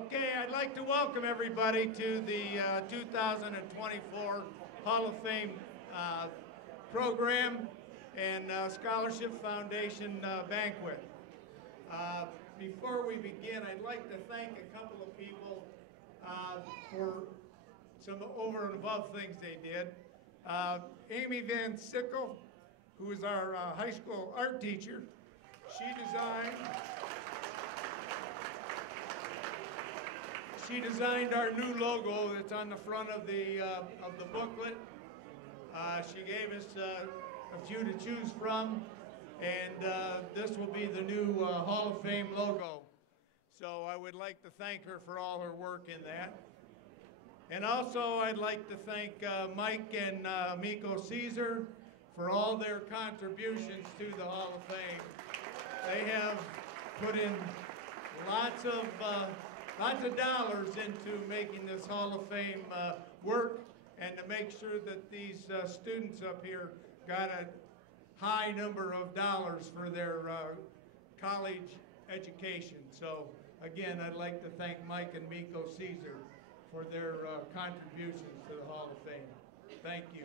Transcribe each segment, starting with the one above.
Okay, I'd like to welcome everybody to the 2024 Hall of Fame program and Scholarship Foundation banquet. Before we begin, I'd like to thank a couple of people for some over and above things they did. Amy Van Sickle, who is our high school art teacher, She designed our new logo that's on the front of the booklet. She gave us a few to choose from, and this will be the new Hall of Fame logo. So I would like to thank her for all her work in that. And also I'd like to thank Mike and Miko Caesar for all their contributions to the Hall of Fame. They have put in lots of dollars into making this Hall of Fame work, and to make sure that these students up here got a high number of dollars for their college education. So again, I'd like to thank Mike and Miko Caesar for their contributions to the Hall of Fame. Thank you.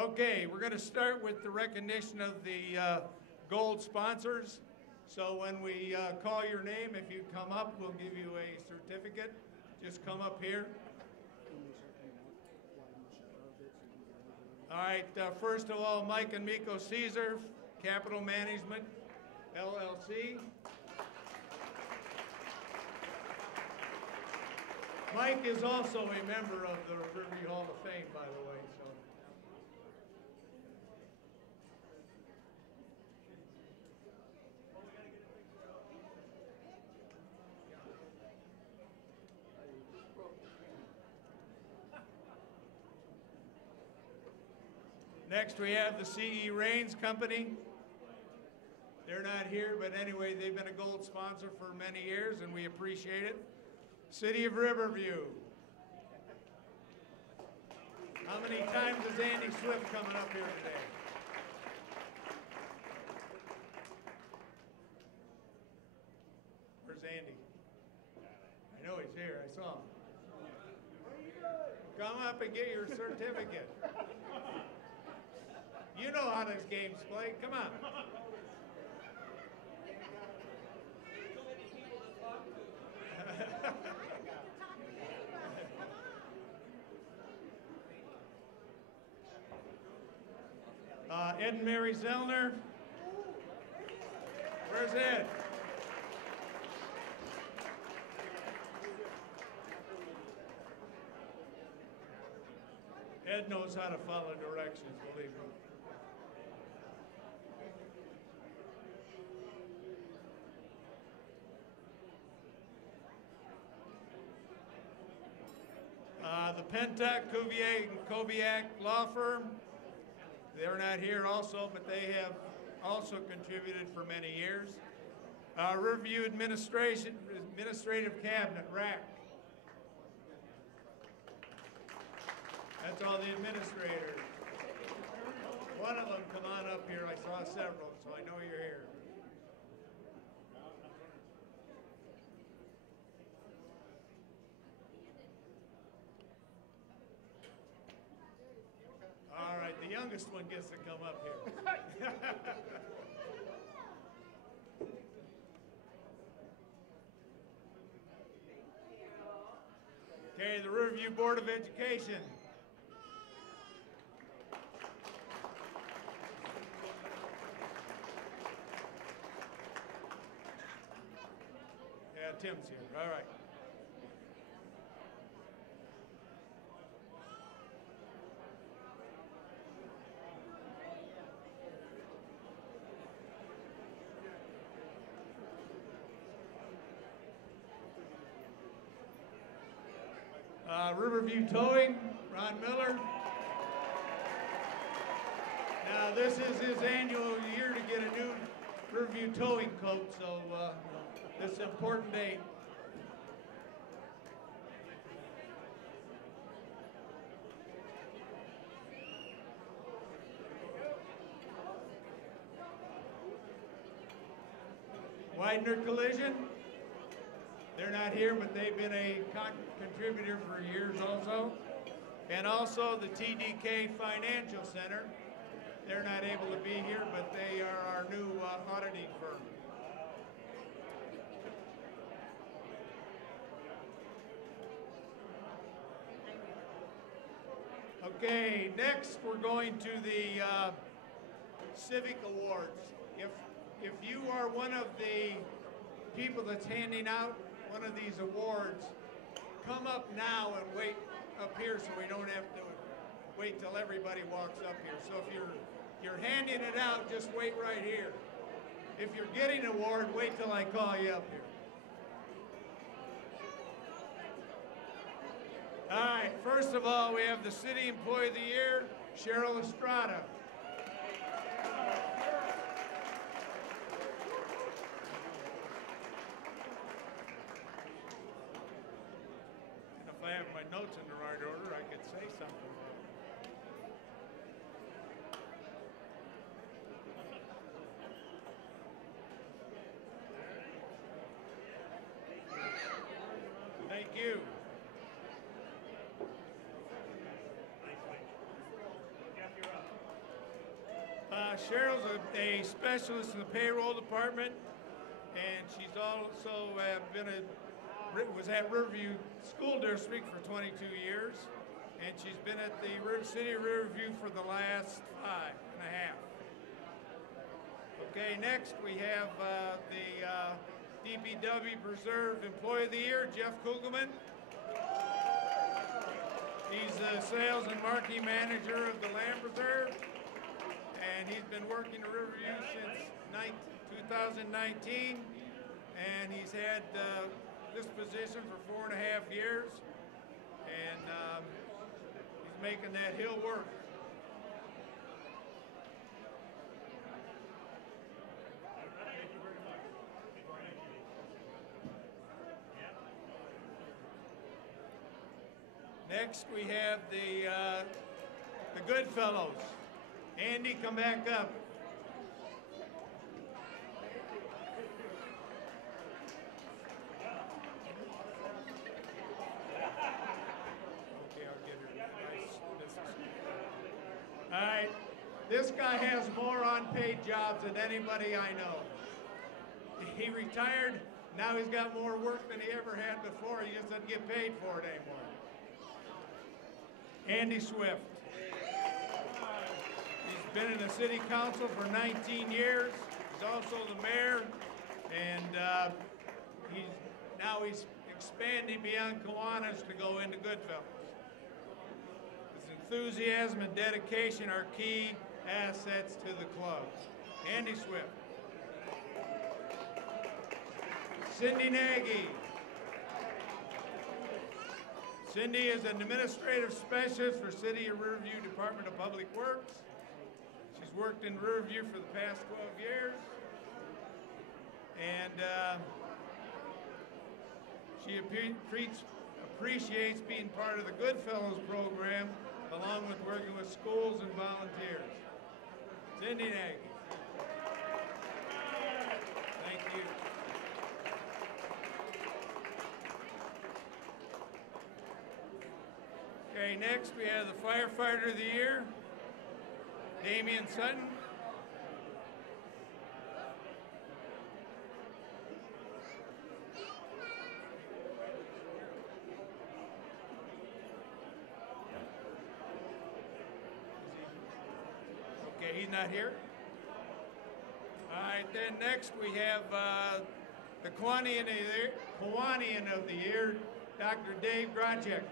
Okay, we're going to start with the recognition of the gold sponsors. So when we call your name, if you come up, we'll give you a certificate. Just come up here. All right, first of all, Mike and Miko Caesar, Capital Management, LLC. Mike is also a member of the Riverview Hall of Fame, by the way. So. Next, we have the C.E. Raines Company. They're not here, but anyway, they've been a gold sponsor for many years, and we appreciate it. City of Riverview. How many times is Andy Swift coming up here today? Where's Andy? I know he's here. I saw him. Come up and get your certificate. You know how this game's played. Come on. Ed and Mary Zellner. Where's Ed? Ed knows how to follow directions, believe me. The Pentuck, Cuvier, and Kobiak Law Firm. They're not here also, but they have also contributed for many years. Riverview Administrative Cabinet, RAC. That's all the administrators. One of them, come on up here. I saw several, so I know you're here. All right, the youngest one gets to come up here. Okay, the Riverview Board of Education. Yeah, Tim's here. All right. Riverview Towing, Ron Miller. Now this is his annual year to get a new Riverview Towing coat, so this is an important date. Widener Collision. They're not here, but they've been a contributor for years also. And also the TDK Financial Center. They're not able to be here, but they are our new auditing firm. Okay, next we're going to the Civic Awards. If you are one of the people that's handing out one of these awards, come up now and wait up here so we don't have to wait till everybody walks up here. So if you're handing it out, just wait right here. If you're getting an award, wait till I call you up here. All right, first of all, we have the City Employee of the Year, Cheryl Estrada. And if I have my notes in the right order, I could say something. Thank you. Cheryl's a specialist in the payroll department, and she's also was at Riverview School District for 22 years, and she's been at the City of Riverview for the last 5.5. Okay, next we have the DPW Preserve Employee of the Year, Jeff Kugelman. He's the Sales and Marketing Manager of the Land Preserve, and he's been working at Riverview since 2019, and he's had this position for 4.5 years, and he's making that hill work. Next, we have the Goodfellows. Andy, come back up. Okay, I'll get her. Nice. All right, this guy has more unpaid jobs than anybody I know. He retired, now he's got more work than he ever had before. He just doesn't get paid for it anymore. Andy Swift. He's been in the city council for 19 years. He's also the mayor, and he's expanding beyond Kiwanis to go into Goodfellows. His enthusiasm and dedication are key assets to the club. Andy Swift. Cindy Nagy. Cindy is an administrative specialist for City of Riverview Department of Public Works. She's worked in Riverview for the past 12 years. And she appreciates being part of the Goodfellows program, along with working with schools and volunteers. Cindy Nagy. Thank you. Okay, next we have the Firefighter of the Year, Damian Sutton. Okay, he's not here. All right, then next we have the Kiwanian of the Year, Dr. Dave Grajek.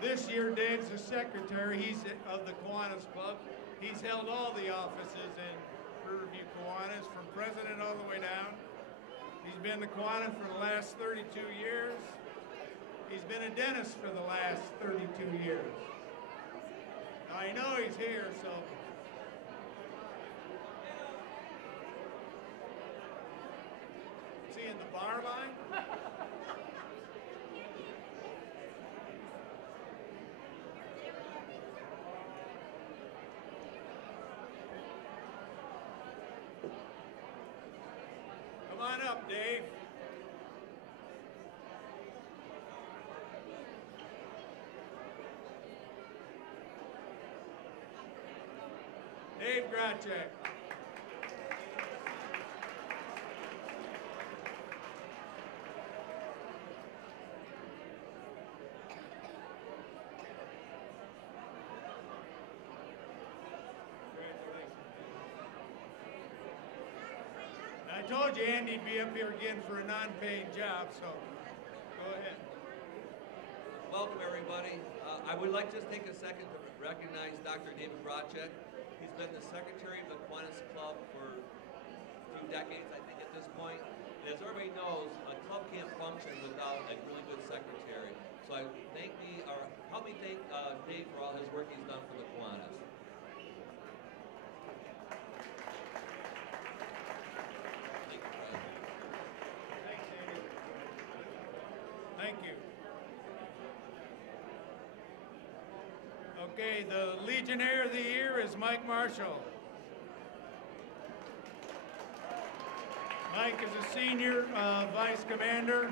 This year, Dave's the secretary. He's of the Kiwanis Club. He's held all the offices in Riverview Kiwanis, from president all the way down. He's been the Kiwanis for the last 32 years. He's been a dentist for the last 32 years. I know he's here, so. Is he in the bar line? Come on up, Dave. Dave Gracek. I told you Andy'd be up here again for a non-paid job, so go ahead. Welcome, everybody. I would like to just take a second to recognize Dr. David Gracek. He's been the secretary of the Kiwanis Club for a few decades, I think, at this point. And as everybody knows, a club can't function without a really good secretary. So help me thank Dave for all his work he's done for the Kiwanis. Thank you. Okay, the Legionnaire of the Year is Mike Marshall. Mike is a senior vice commander.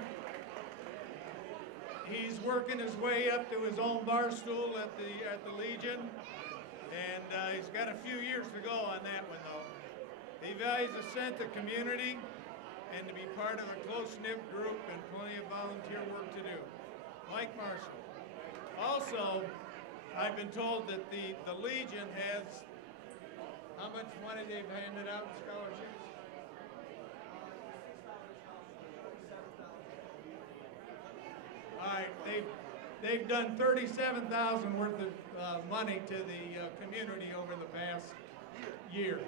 He's working his way up to his own bar stool at the Legion, and he's got a few years to go on that one, though. He values a sense of community and to be part of a close-knit group and plenty of volunteer work to do. Mike Marshall. Also, I've been told that the Legion has, how much money they've handed out in scholarships? All right, they've done $37,000 worth of money to the community over the past year.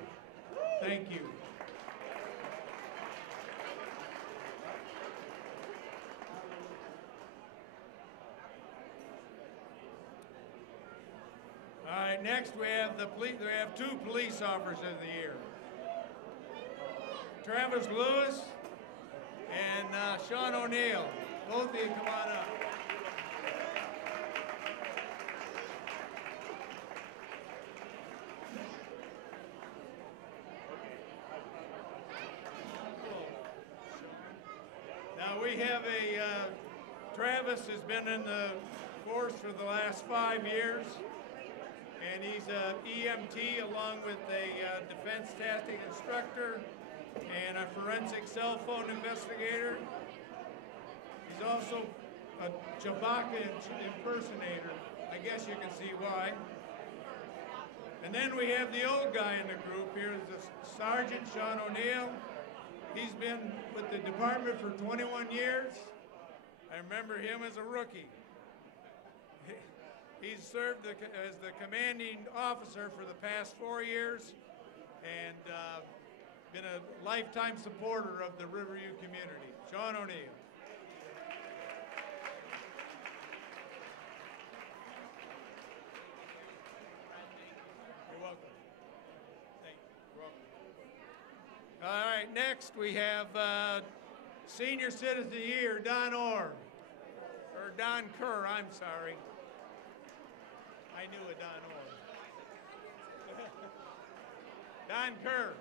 Thank you. All right, next we have we have two police officers of the year. Travis Lewis and Sean O'Neill. Both of you come on up. Now we have Travis has been in the force for the last 5 years. And he's an EMT along with a defense tactic instructor and a forensic cell phone investigator. He's also a Chewbacca impersonator. I guess you can see why. And then we have the old guy in the group here, is Sergeant Sean O'Neill. He's been with the department for 21 years. I remember him as a rookie. He's served as the commanding officer for the past 4 years and been a lifetime supporter of the Riverview community. Sean O'Neill. You're welcome. Thank you. You're welcome. All right, next we have Senior Citizen of the Year, Don Orr. Or Don Kerr, I'm sorry. I knew a Don Orr. Don Kerr.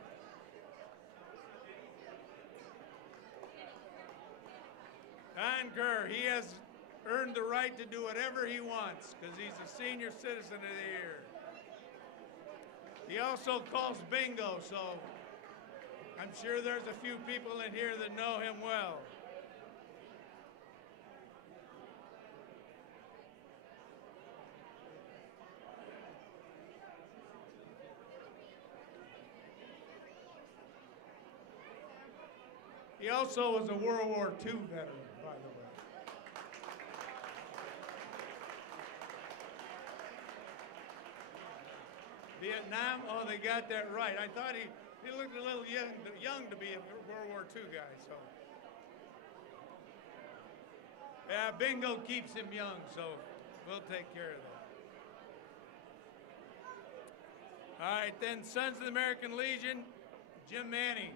Don Kerr, he has earned the right to do whatever he wants because he's a Senior Citizen of the Year. He also calls bingo, so I'm sure there's a few people in here that know him well. He also was a World War II veteran, by the way. Vietnam, oh, they got that right. I thought he looked a little young to be a World War II guy, so. Yeah, bingo keeps him young, so we'll take care of that. All right, then Sons of the American Legion, Jim Manning.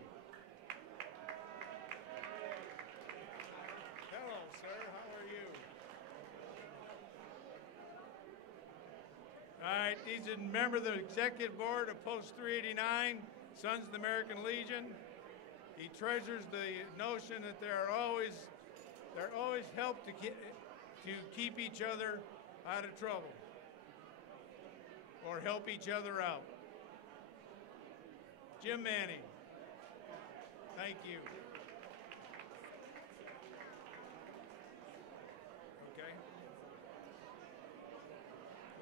All right, he's a member of the executive board of Post 389, Sons of the American Legion. He treasures the notion that there are always help to keep each other out of trouble or help each other out. Jim Manning, thank you. Okay.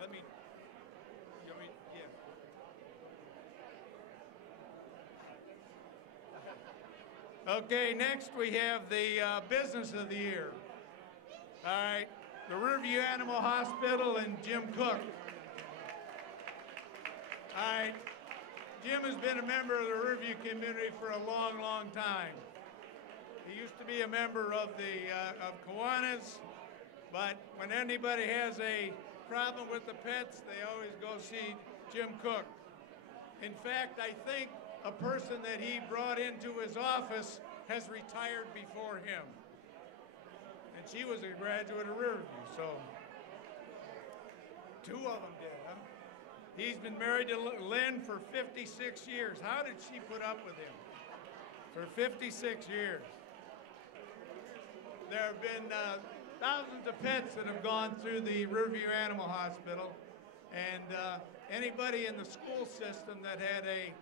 Let me, yeah. Okay, next we have the business of the year. All right, the Riverview Animal Hospital and Jim Cook. All right, Jim has been a member of the Riverview community for a long, long time. He used to be a member of the of Kiwanis, but when anybody has a problem with the pets, they always go see Jim Cook. In fact, I think a person that he brought into his office has retired before him. And she was a graduate of Riverview, so 2 of them did, huh? He's been married to Lynn for 56 years. How did she put up with him? For 56 years. There have been thousands of pets that have gone through the Riverview Animal Hospital, and anybody in the school system that had a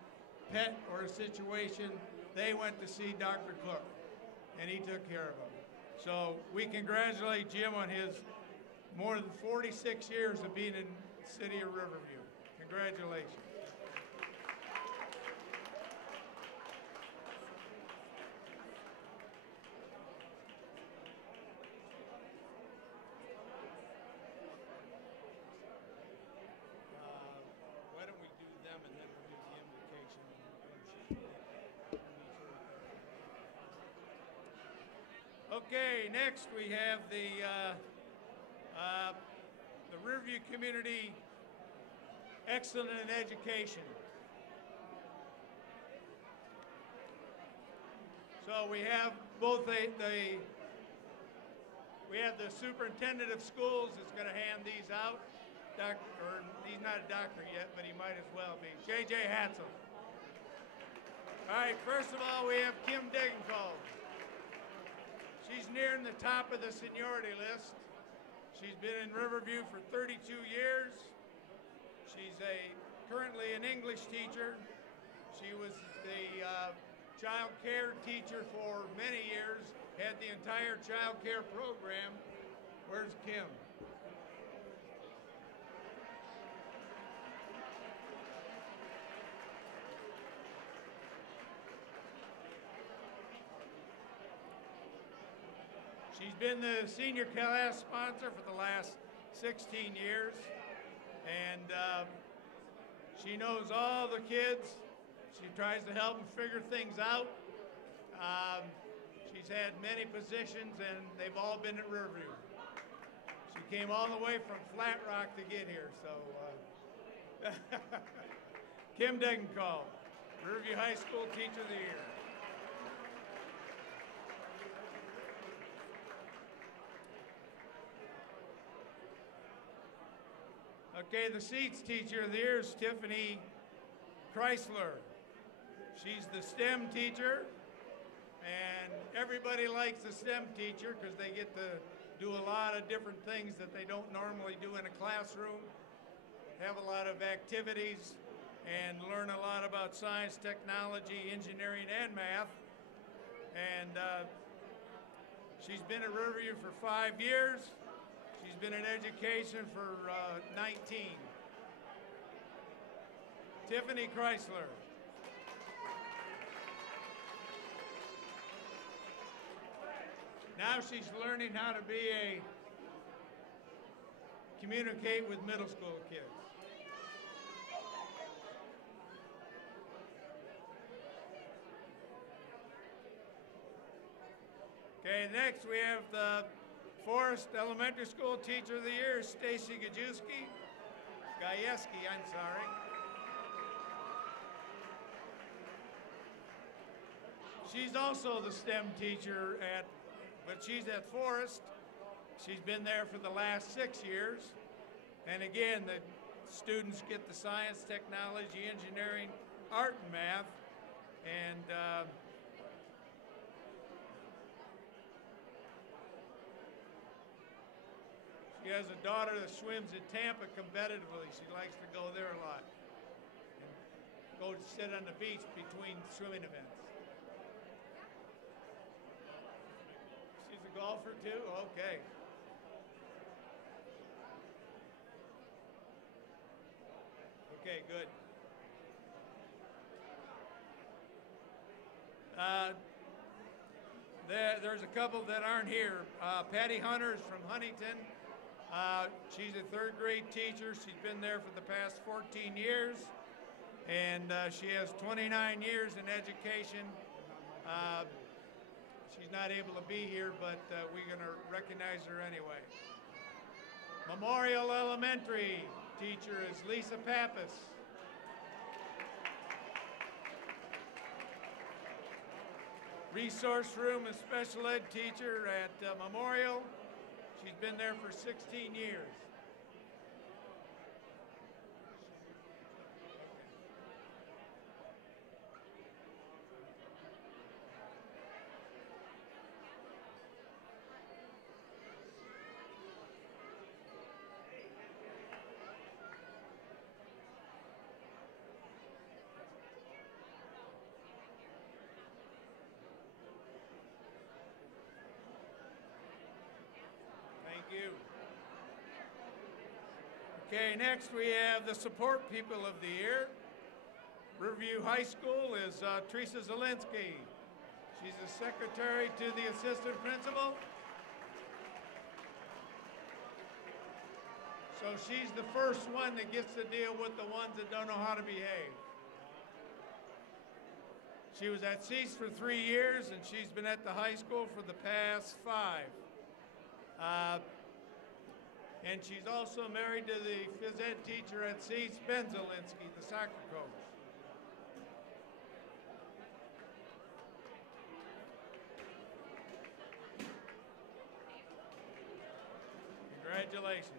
pet or a situation, they went to see Dr. Cook, and he took care of them. So we congratulate Jim on his more than 46 years of being in the city of Riverview. Congratulations. Why don't we do them and then we'll do the invocation. Okay, next we have the Riverview Community Excellent in Education. So we have both we have the superintendent of schools that's going to hand these out. He's not a doctor yet, but he might as well be. J.J. Hatzel. All right, first of all, we have Kim Degenkolb. She's nearing the top of the seniority list. She's been in Riverview for 32 years. She's currently an English teacher. She was the child care teacher for many years, had the entire child care program. Where's Kim? She's been the senior class sponsor for the last 16 years, and she knows all the kids. She tries to help them figure things out. She's had many positions, and they've all been at Riverview. She came all the way from Flat Rock to get here, so. Kim Degenkolb, Riverview High School Teacher of the Year. Okay, the Seats Teacher of the Year is Tiffany Chrysler. She's the STEM teacher, and everybody likes the STEM teacher because they get to do a lot of different things that they don't normally do in a classroom, have a lot of activities, and learn a lot about science, technology, engineering, and math. And she's been at Riverview for 5 years. She's been in education for 19. Tiffany Chrysler. Now she's learning how to communicate with middle school kids. Okay, next we have the Forest Elementary School Teacher of the Year, Stacy Gajewski. Gajewski, I'm sorry. She's also the STEM teacher but she's at Forest. She's been there for the last 6 years. And again, the students get the science, technology, engineering, art, and math. And She has a daughter that swims in Tampa competitively. She likes to go there a lot. And go sit on the beach between swimming events. She's a golfer too? Okay. Okay, good. There's a couple that aren't here. Patty Hunter's from Huntington. She's a third grade teacher. She's been there for the past 14 years. And she has 29 years in education. She's not able to be here, but we're going to recognize her anyway. Memorial Elementary teacher is Lisa Pappas. Resource room and special ed teacher at Memorial. She's been there for 16 years. You. Okay, next we have the support people of the year. Riverview High School is Teresa Zielinski. She's the secretary to the assistant principal. So she's the first one that gets to deal with the ones that don't know how to behave. She was at Cease for 3 years, and she's been at the high school for the past 5. And she's also married to the phys ed teacher at Cease, Ben Zielinski, the soccer coach. Congratulations.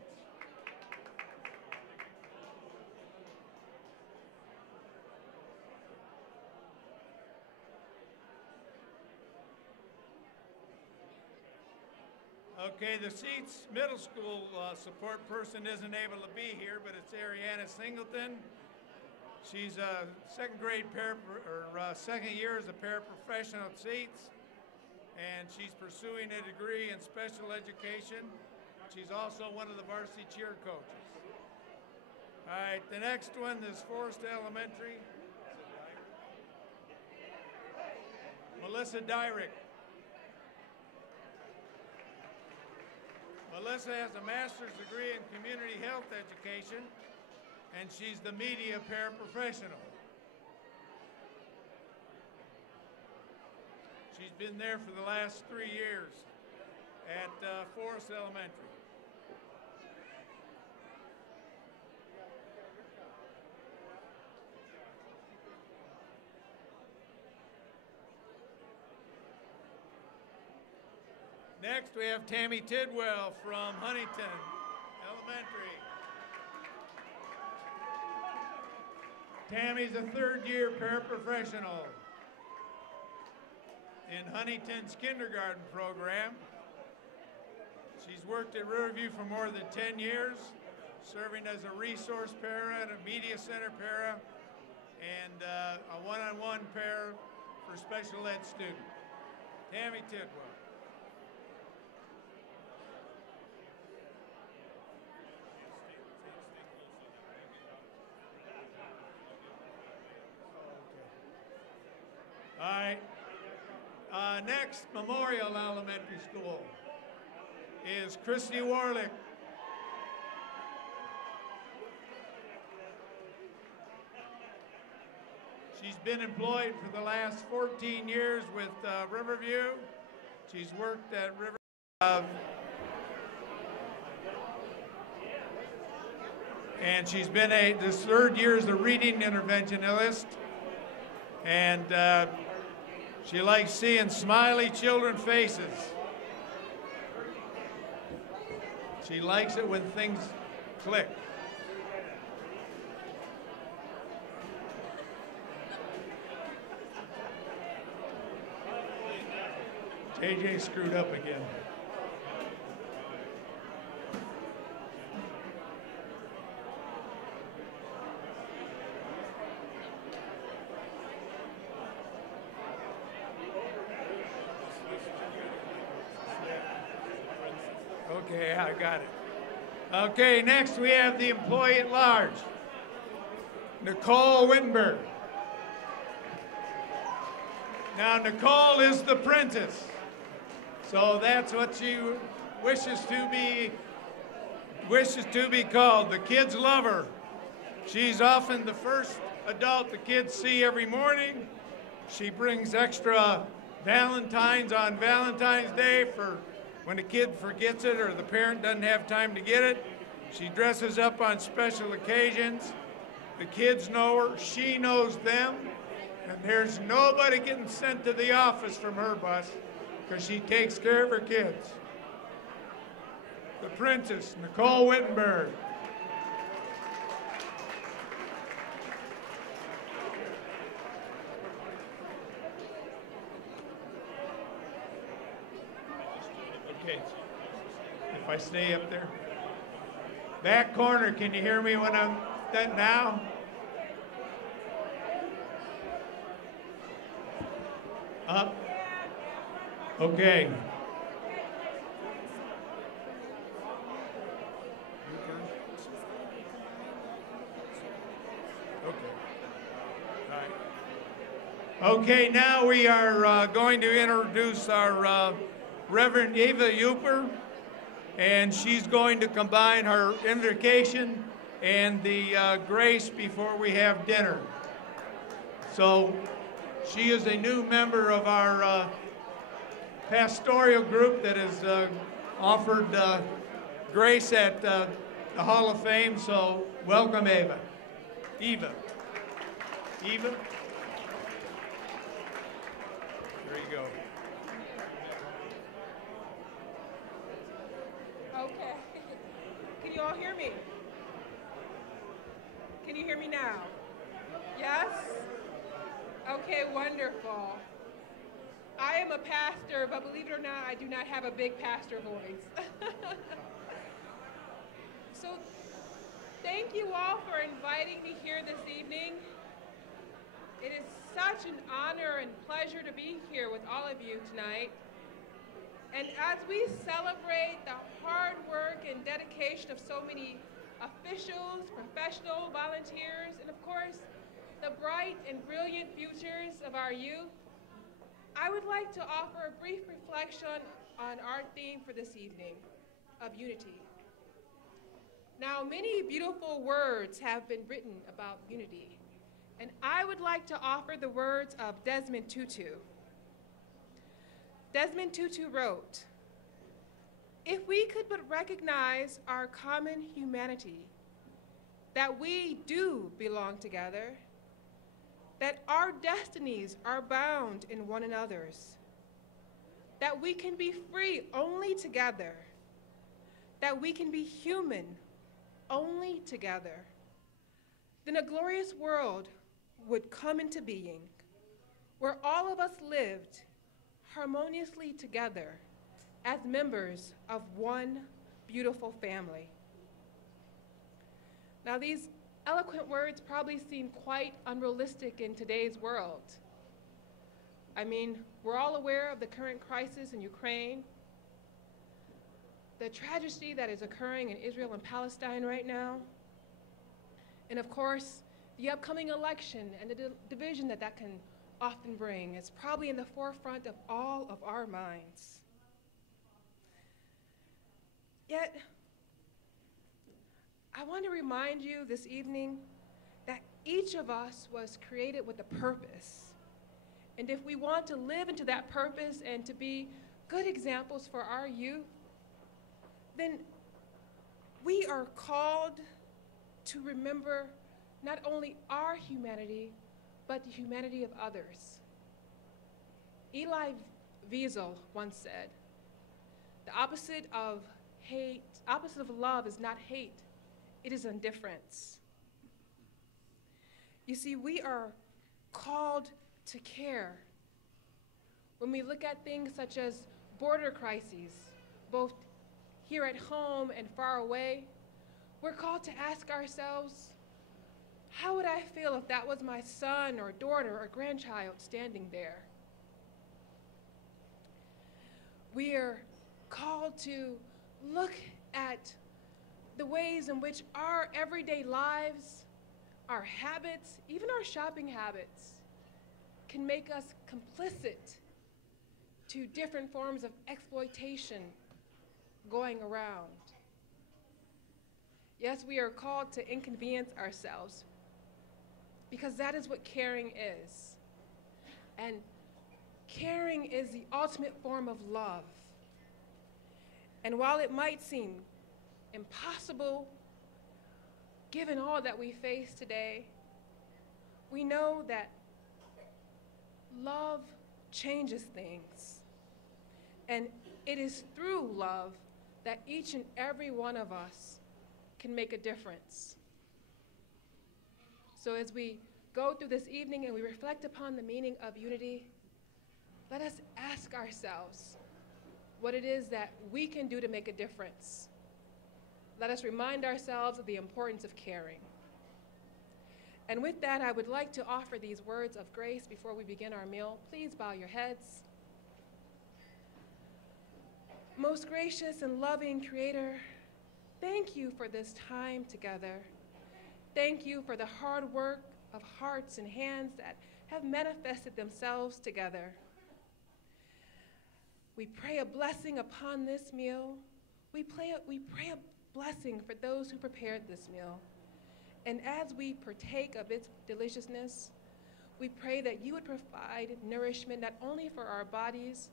Okay, the Cease Middle School support person isn't able to be here, but it's Ariana Singleton. She's a second year as a paraprofessional at Cease, and she's pursuing a degree in special education. She's also one of the varsity cheer coaches. All right, the next one is Forest Elementary. Melissa Dyrick. Melissa has a master's degree in community health education, and she's the media paraprofessional. She's been there for the last 3 years at Forest Elementary. Next, we have Tammy Tidwell from Huntington Elementary. Tammy's a third-year paraprofessional in Huntington's kindergarten program. She's worked at Riverview for more than 10 years, serving as a resource para and a media center para, and a one-on-one para for special ed students. Tammy Tidwell. All right. Next, Memorial Elementary School is Christy Warlick. She's been employed for the last 14 years with Riverview. She's worked at Riverview. And she's been this third year as a reading interventionist. And she likes seeing smiley children faces. She likes it when things click. JJ screwed up again. Okay, I got it. Okay, next we have the employee at large, Nicole Wittenberg. Now, Nicole is the apprentice, so that's what she wishes to be called. The kids love her. She's often the first adult the kids see every morning. She brings extra Valentines on Valentine's Day for when a kid forgets it or the parent doesn't have time to get it. She dresses up on special occasions. The kids know her, she knows them, and there's nobody getting sent to the office from her bus because she takes care of her kids. The Princess, Nicole Wittenberg. Okay, if I stay up there. Back corner, can you hear me when I'm done now? Up? Okay. Okay, now we are going to introduce our Reverend Eva Uper, and she's going to combine her invocation and the grace before we have dinner. So she is a new member of our pastoral group that has offered grace at the Hall of Fame, so welcome Eva. Eva. Eva. There you go. Okay. Can you all hear me? Can you hear me now? Yes? Okay, wonderful. I am a pastor, but believe it or not, I do not have a big pastor voice. So thank you all for inviting me here this evening. It is such an honor and pleasure to be here with all of you tonight. And as we celebrate the hard work and dedication of so many officials, professional volunteers, and of course, the bright and brilliant futures of our youth, I would like to offer a brief reflection on our theme for this evening, of unity. Now, many beautiful words have been written about unity, and I would like to offer the words of Desmond Tutu. Desmond Tutu wrote, "If we could but recognize our common humanity, that we do belong together, that our destinies are bound in one another's, that we can be free only together, that we can be human only together, then a glorious world would come into being, where all of us lived harmoniously together as members of one beautiful family." Now, these eloquent words probably seem quite unrealistic in today's world. I mean, we're all aware of the current crisis in Ukraine, the tragedy that is occurring in Israel and Palestine right now, and of course, the upcoming election and the division that that can often bring is probably in the forefront of all of our minds. Yet, I want to remind you this evening that each of us was created with a purpose. And if we want to live into that purpose and to be good examples for our youth, then we are called to remember not only our humanity, but the humanity of others. Elie Wiesel once said, "The opposite of love is not hate, it is indifference." You see, we are called to care. When we look at things such as border crises, both here at home and far away, we're called to ask ourselves, how would I feel if that was my son or daughter or grandchild standing there? We are called to look at the ways in which our everyday lives, our habits, even our shopping habits, can make us complicit to different forms of exploitation going around. Yes, we are called to inconvenience ourselves because that is what caring is. And caring is the ultimate form of love. And while it might seem impossible, given all that we face today, we know that love changes things. And it is through love that each and every one of us can make a difference. So as we go through this evening and we reflect upon the meaning of unity, let us ask ourselves what it is that we can do to make a difference. Let us remind ourselves of the importance of caring. And with that, I would like to offer these words of grace before we begin our meal. Please bow your heads. Most gracious and loving Creator, thank you for this time together. Thank you for the hard work of hearts and hands that have manifested themselves together. We pray a blessing upon this meal. We pray a blessing for those who prepared this meal. And as we partake of its deliciousness, we pray that you would provide nourishment not only for our bodies,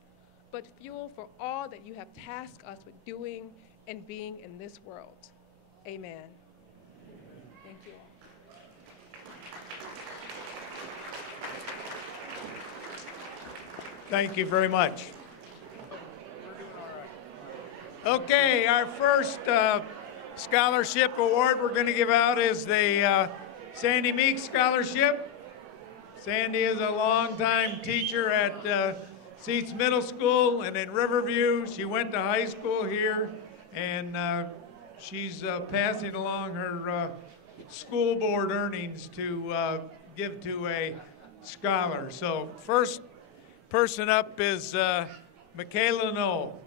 but fuel for all that you have tasked us with doing and being in this world. Amen. Thank you. Thank you very much. Okay, our first scholarship award we're going to give out is the Sandy Meeks Scholarship. Sandy is a longtime teacher at Seats Middle School and in Riverview. She went to high school here, and she's passing along her school board earnings to give to a scholar. So first person up is Michaela Knoll.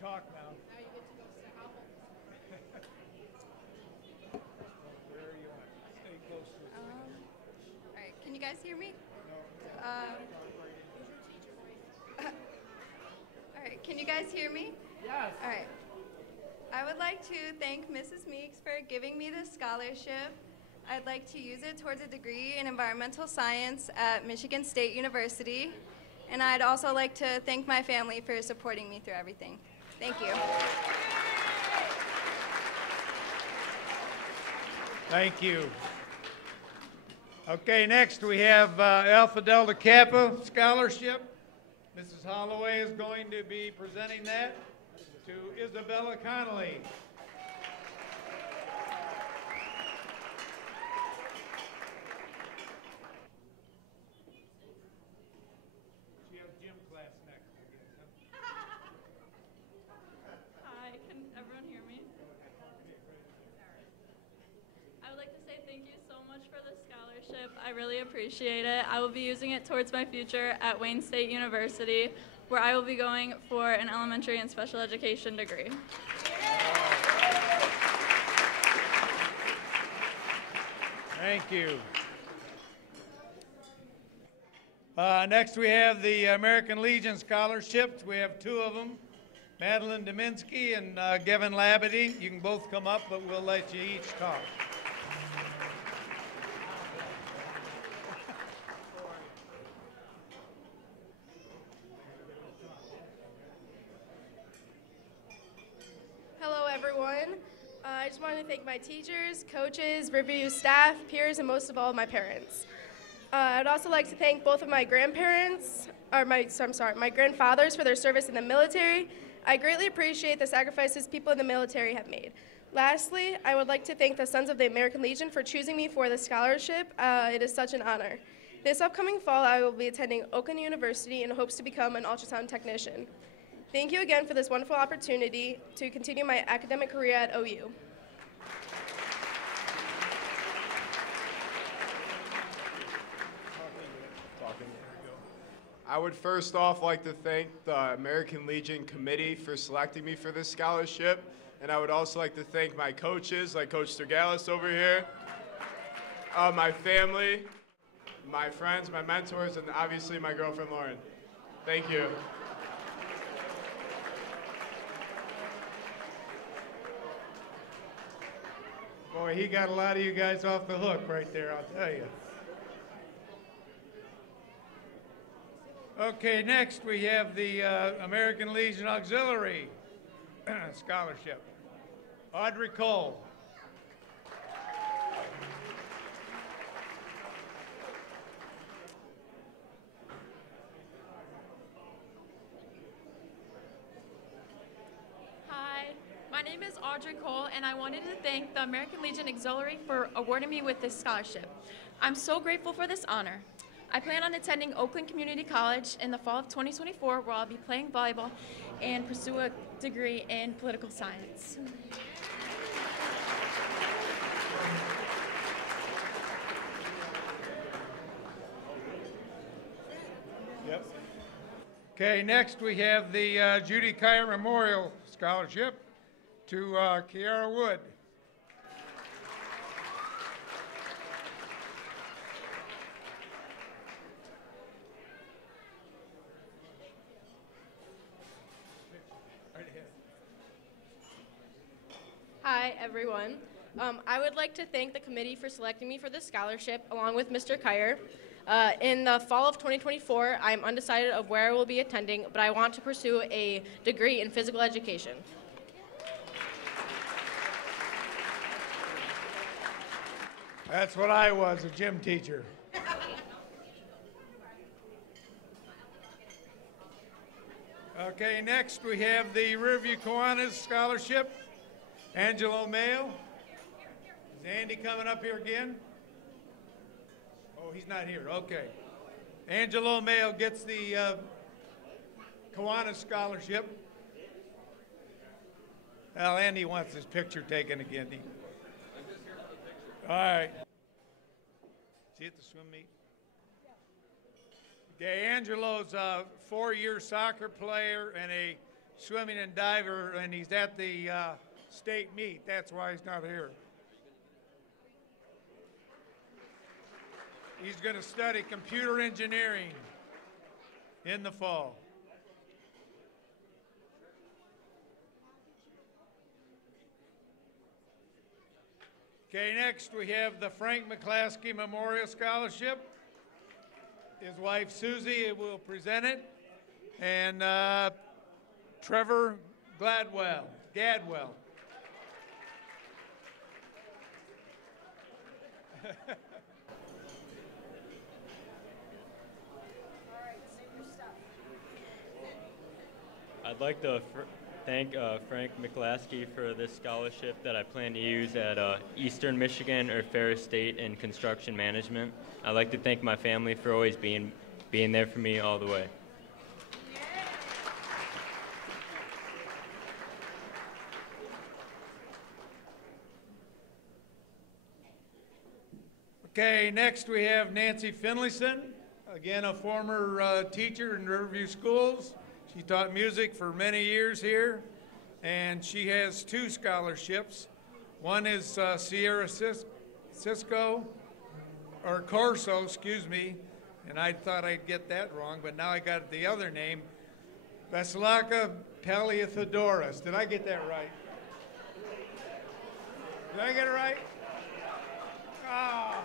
Talk now. Now you get to go sit down. Where are you at? Stay close to it. All right, can you guys hear me? No. All right, can you guys hear me? Yes. All right. I would like to thank Mrs. Meeks for giving me this scholarship. I'd like to use it towards a degree in environmental science at Michigan State University. And I'd also like to thank my family for supporting me through everything. Thank you. Thank you. Okay, next we have Alpha Delta Kappa Scholarship. Mrs. Holloway is going to be presenting that to Isabella Connolly. She has gym class next, I guess. Hi, can everyone hear me? I would like to say thank you so much for the scholarship. I really appreciate it. I will be using it towards my future at Wayne State University, where I will be going for an elementary and special education degree. Thank you. Next we have the American Legion Scholarships. We have two of them, Madeline Dominski and Gavin Labadie. You can both come up, but we'll let you each talk. Hello, everyone. I just want to thank my teachers, coaches, Riverview staff, peers, and most of all, my parents. I'd also like to thank both of my grandparents, or my grandfathers for their service in the military. I greatly appreciate the sacrifices people in the military have made. Lastly, I would like to thank the Sons of the American Legion for choosing me for this scholarship. It is such an honor. This upcoming fall, I will be attending Oakland University in hopes to become an ultrasound technician. Thank you again for this wonderful opportunity to continue my academic career at OU. I would first off like to thank the American Legion Committee for selecting me for this scholarship. And I would also like to thank my coaches, like Coach Sturgalis over here, my family, my friends, my mentors, and obviously my girlfriend, Lauren. Thank you. Boy, he got a lot of you guys off the hook right there, I'll tell you. Okay, next we have the American Legion Auxiliary Scholarship. Audrey Cole. Hi, my name is Audrey Cole, and I wanted to thank the American Legion Auxiliary for awarding me with this scholarship. I'm so grateful for this honor. I plan on attending Oakland Community College in the fall of 2024, where I'll be playing volleyball and pursue a degree in political science. Yep. Okay, next we have the Judy Kyer Memorial Scholarship to Kiara Wood. Hi, everyone. I would like to thank the committee for selecting me for this scholarship, along with Mr. Kyer. In the fall of 2024, I'm undecided of where I will be attending, but I want to pursue a degree in physical education. That's what I was, a gym teacher. Okay, next we have the Riverview Kiwanis Scholarship. Angelo Mayo. Is Andy coming up here again? Oh, he's not here. Okay. Angelo Mayo gets the Kiwanis Scholarship. Well, Andy wants his picture taken again. All right. See at the swim meet? Okay, Angelo's a 4-year soccer player and a swimming and diver, and he's at the state meet. That's why he's not here. He's going to study computer engineering in the fall. Okay, next we have the Frank McClaskey Memorial Scholarship. His wife Susie will present it, and Trevor Gadwell. I'd like to thank Frank McClaskey for this scholarship that I plan to use at Eastern Michigan or Ferris State in construction management. I'd like to thank my family for always being there for me all the way. Okay, next we have Nancy Finlayson, again a former teacher in Riverview Schools. She taught music for many years here, and she has 2 scholarships. One is Sierra Corso, excuse me, and I thought I'd get that wrong, but now I got the other name, Vasilaka Paliathodoros. Did I get that right? Did I get it right? Ah.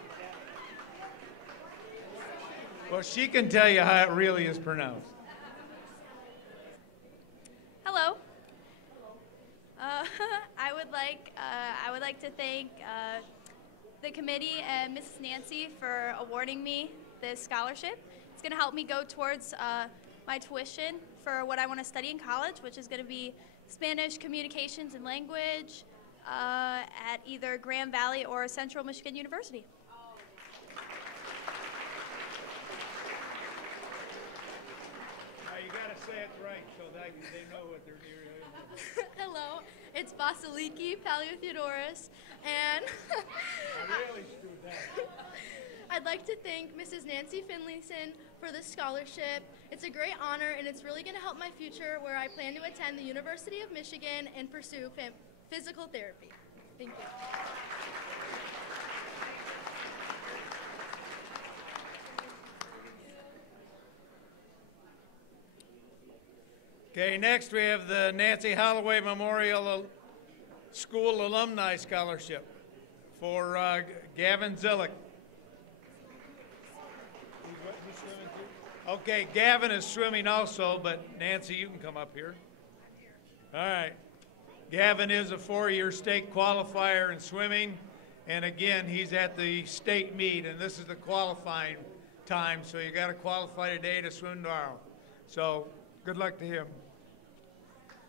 Well, she can tell you how it really is pronounced. Hello. I would like to thank the committee and Mrs. Nancy for awarding me this scholarship. It's going to help me go towards my tuition for what I want to study in college, which is going to be Spanish Communications and Language at either Grand Valley or Central Michigan University. Now you got to say it right so that they know what they're doing. Hello, it's Vasiliki Paliathodoros, and I really screwed that. I'd like to thank Mrs. Nancy Finlayson for this scholarship. It's a great honor, and it's really going to help my future where I plan to attend the University of Michigan and pursue physical therapy. Thank you. Okay, next we have the Nancy Holloway Memorial School Alumni Scholarship for Gavin Zillick. Okay, Gavin is swimming also, but Nancy, you can come up here. All right. Gavin is a four-year state qualifier in swimming, and again, he's at the state meet, and this is the qualifying time, so you got to qualify today to swim tomorrow. So good luck to him.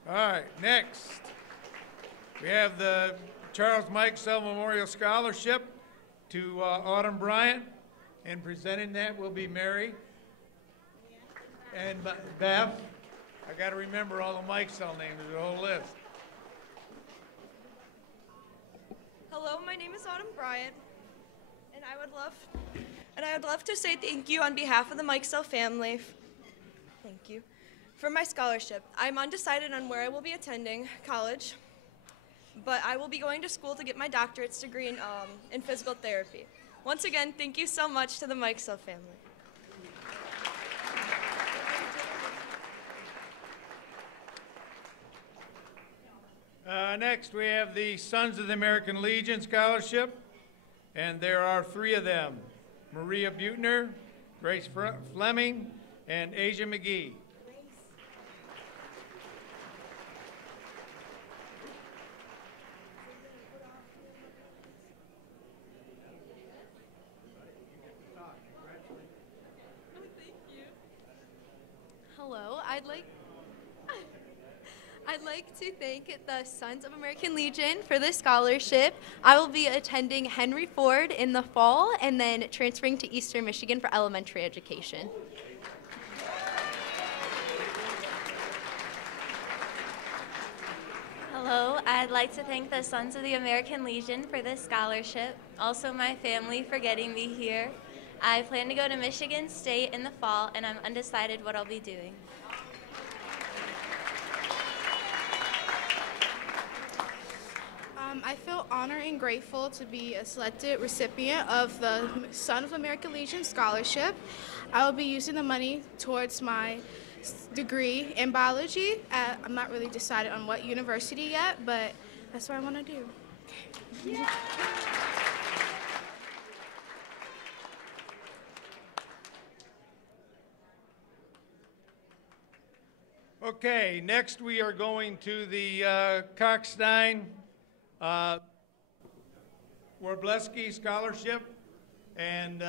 All right, next, we have the Charles Mikesell Memorial Scholarship to Autumn Bryant, and presenting that will be Mary and Bev. I got to remember all the Mikesell names, there's a whole list. Hello, my name is Autumn Bryant, and I would love to say thank you on behalf of the Mikesell family. Thank you for my scholarship. I'm undecided on where I will be attending college, but I will be going to school to get my doctorate's degree in physical therapy. Once again, thank you so much to the Mikesell family. Next, we have the Sons of the American Legion Scholarship, and there are three of them: Maria Butner, Grace Fleming, and Asia McGee. Hello, I'd like to thank the Sons of American Legion for this scholarship. I will be attending Henry Ford in the fall and then transferring to Eastern Michigan for elementary education. Hello, I'd like to thank the Sons of the American Legion for this scholarship, also my family for getting me here. I plan to go to Michigan State in the fall, and I'm undecided what I'll be doing. I feel honored and grateful to be a selected recipient of the Son of American Legion Scholarship. I will be using the money towards my degree in biology. I'm not really decided on what university yet, but that's what I want to do. Yeah. Okay, next we are going to the Cox-Stein Warbleski Scholarship, and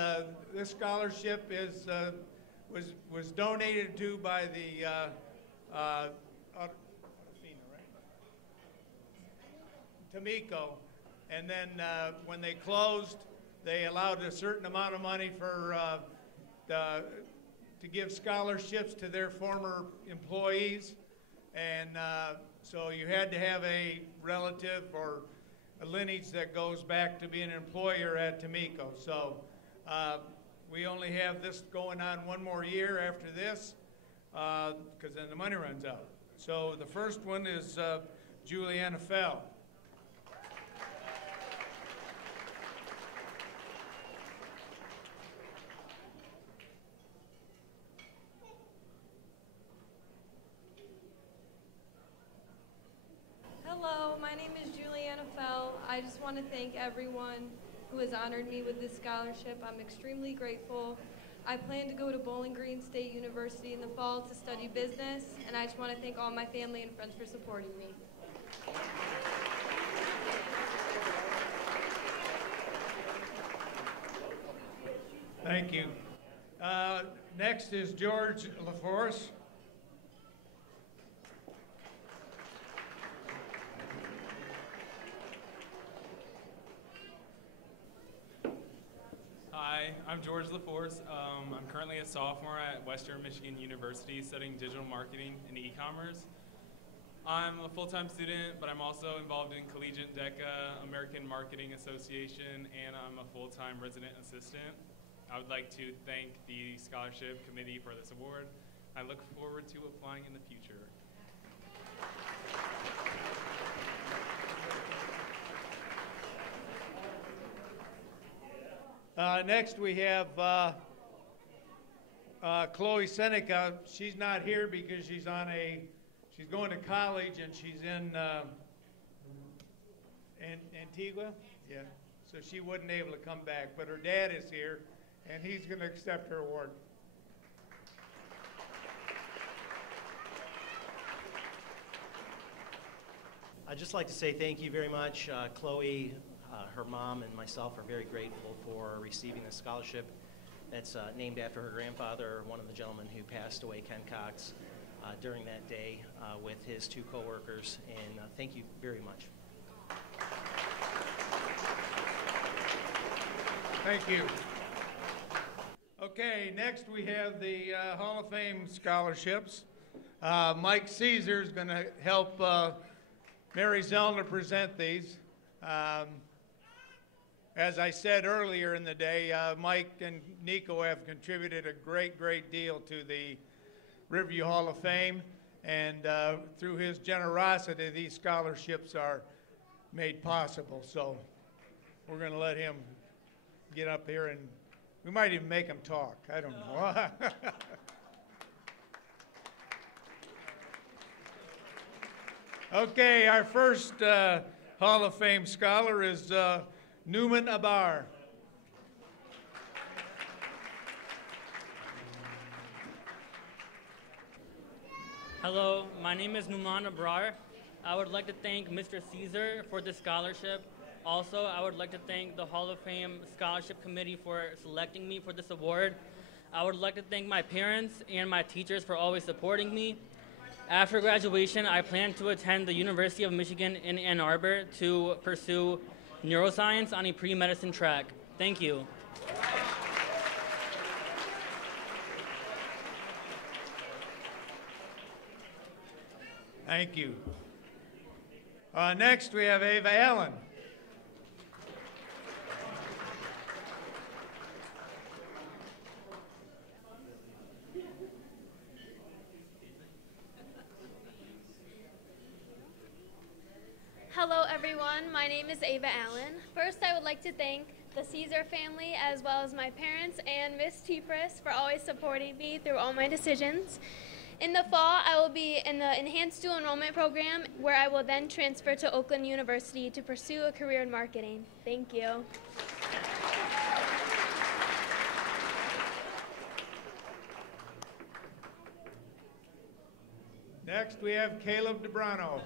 this scholarship is was donated to by the Tamiko, and then when they closed, they allowed a certain amount of money for to give scholarships to their former employees, and so you had to have a relative or a lineage that goes back to being an employer at Tamiko. So we only have this going on one more year after this, because then the money runs out. So the first one is Juliana Fell. Hello, my name is Juliana Fell. I just want to thank everyone who has honored me with this scholarship. I'm extremely grateful. I plan to go to Bowling Green State University in the fall to study business, and I just want to thank all my family and friends for supporting me. Thank you. Next is George LaForce. Hi, I'm George LaForce. I'm currently a sophomore at Western Michigan University studying digital marketing and e-commerce. I'm a full-time student, but I'm also involved in Collegiate DECA, American Marketing Association, and I'm a full-time resident assistant. I would like to thank the scholarship committee for this award. I look forward to applying in the future. Next we have Chloe Seneca. She's not here because she's going to college and she's in Antigua. Yeah. So she wasn't able to come back, but her dad is here, and he's going to accept her award. I'd just like to say thank you very much. Chloe, her mom, and myself are very grateful for receiving this scholarship that's named after her grandfather, one of the gentlemen who passed away, Ken Cox, during that day with his two coworkers. And thank you very much. Thank you. Okay, next we have the Hall of Fame scholarships. Mike Caesar is going to help Mary Zellner present these. As I said earlier in the day, Mike and Nico have contributed a great deal to the Riverview Hall of Fame, and through his generosity, these scholarships are made possible. So we're going to let him get up here, and we might even make him talk. I don't know. Okay, our first Hall of Fame scholar is Newman Abar. Hello, my name is Numan Abrar. I would like to thank Mr. Caesar for this scholarship. Also, I would like to thank the Hall of Fame Scholarship Committee for selecting me for this award. I would like to thank my parents and my teachers for always supporting me. After graduation, I plan to attend the University of Michigan in Ann Arbor to pursue neuroscience on a pre-medicine track. Thank you. Thank you. Next, we have Ava Allen. Hello everyone, my name is Ava Allen. First I would like to thank the Caesar family as well as my parents and Miss Tepris for always supporting me through all my decisions. In the fall I will be in the Enhanced Dual Enrollment Program where I will then transfer to Oakland University to pursue a career in marketing. Thank you. Next we have Caleb DeBrano.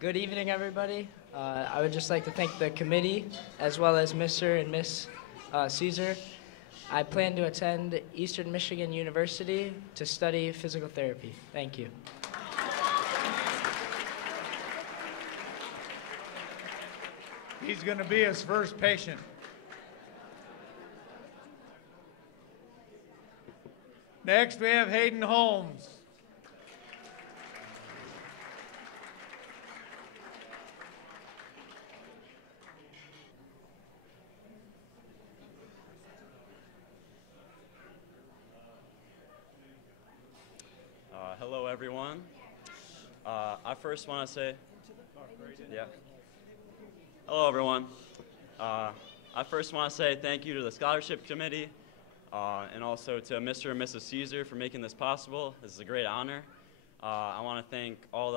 Good evening, everybody. I would just like to thank the committee as well as Mr. and Miss Caesar. I plan to attend Eastern Michigan University to study physical therapy. Thank you. He's going to be his first patient. Next, we have Hayden Holmes. Hello, everyone. I first want to say, hello, everyone. I first want to say thank you to the scholarship committee and also to Mr. and Mrs. Caesar for making this possible. This is a great honor. I want to thank all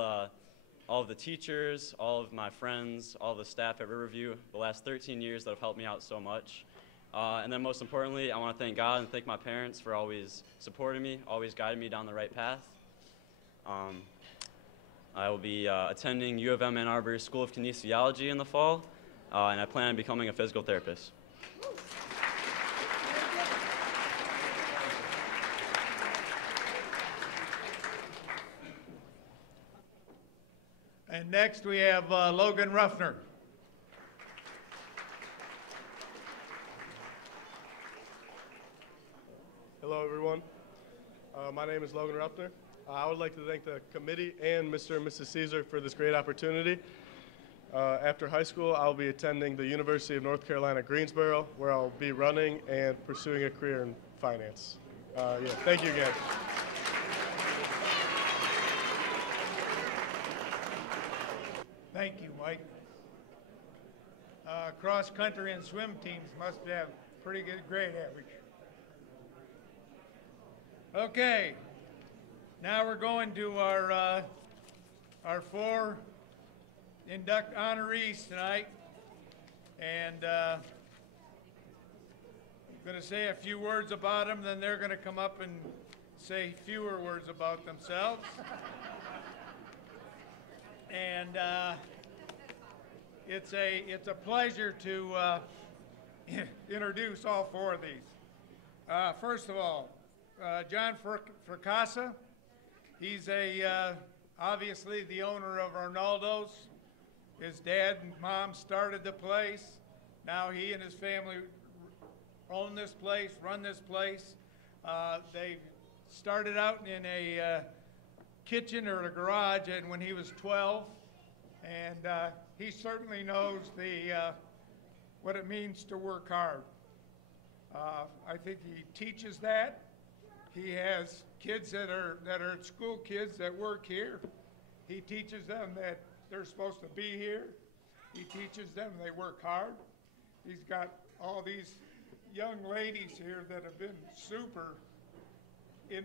of the teachers, all of my friends, all of the staff at Riverview the last 13 years that have helped me out so much. And then most importantly, I want to thank God and thank my parents for always supporting me, always guiding me down the right path. I will be attending U of M Ann Arbor School of Kinesiology in the fall, and I plan on becoming a physical therapist. And next we have Logan Ruffner. Hello, everyone. My name is Logan Ruffner. I would like to thank the committee and Mr. and Mrs. Caesar for this great opportunity. After high school, I'll be attending the University of North Carolina, Greensboro, where I'll be running and pursuing a career in finance. Thank you again. Thank you, Mike. Cross country and swim teams must have pretty good grade average. Okay, now we're going to our 4 induct honorees tonight, and I'm going to say a few words about them, then they're going to come up and say fewer words about themselves. And it's a pleasure to introduce all 4 of these. First of all, John Fracassa. He's obviously the owner of Arnaldo's. His dad and mom started the place. Now he and his family own this place, run this place. They started out in a kitchen or a garage and when he was 12, and he certainly knows what it means to work hard. I think he teaches that. He has kids that are school kids that work here. He teaches them that they're supposed to be here. He teaches them they work hard. He's got all these young ladies here that have been super in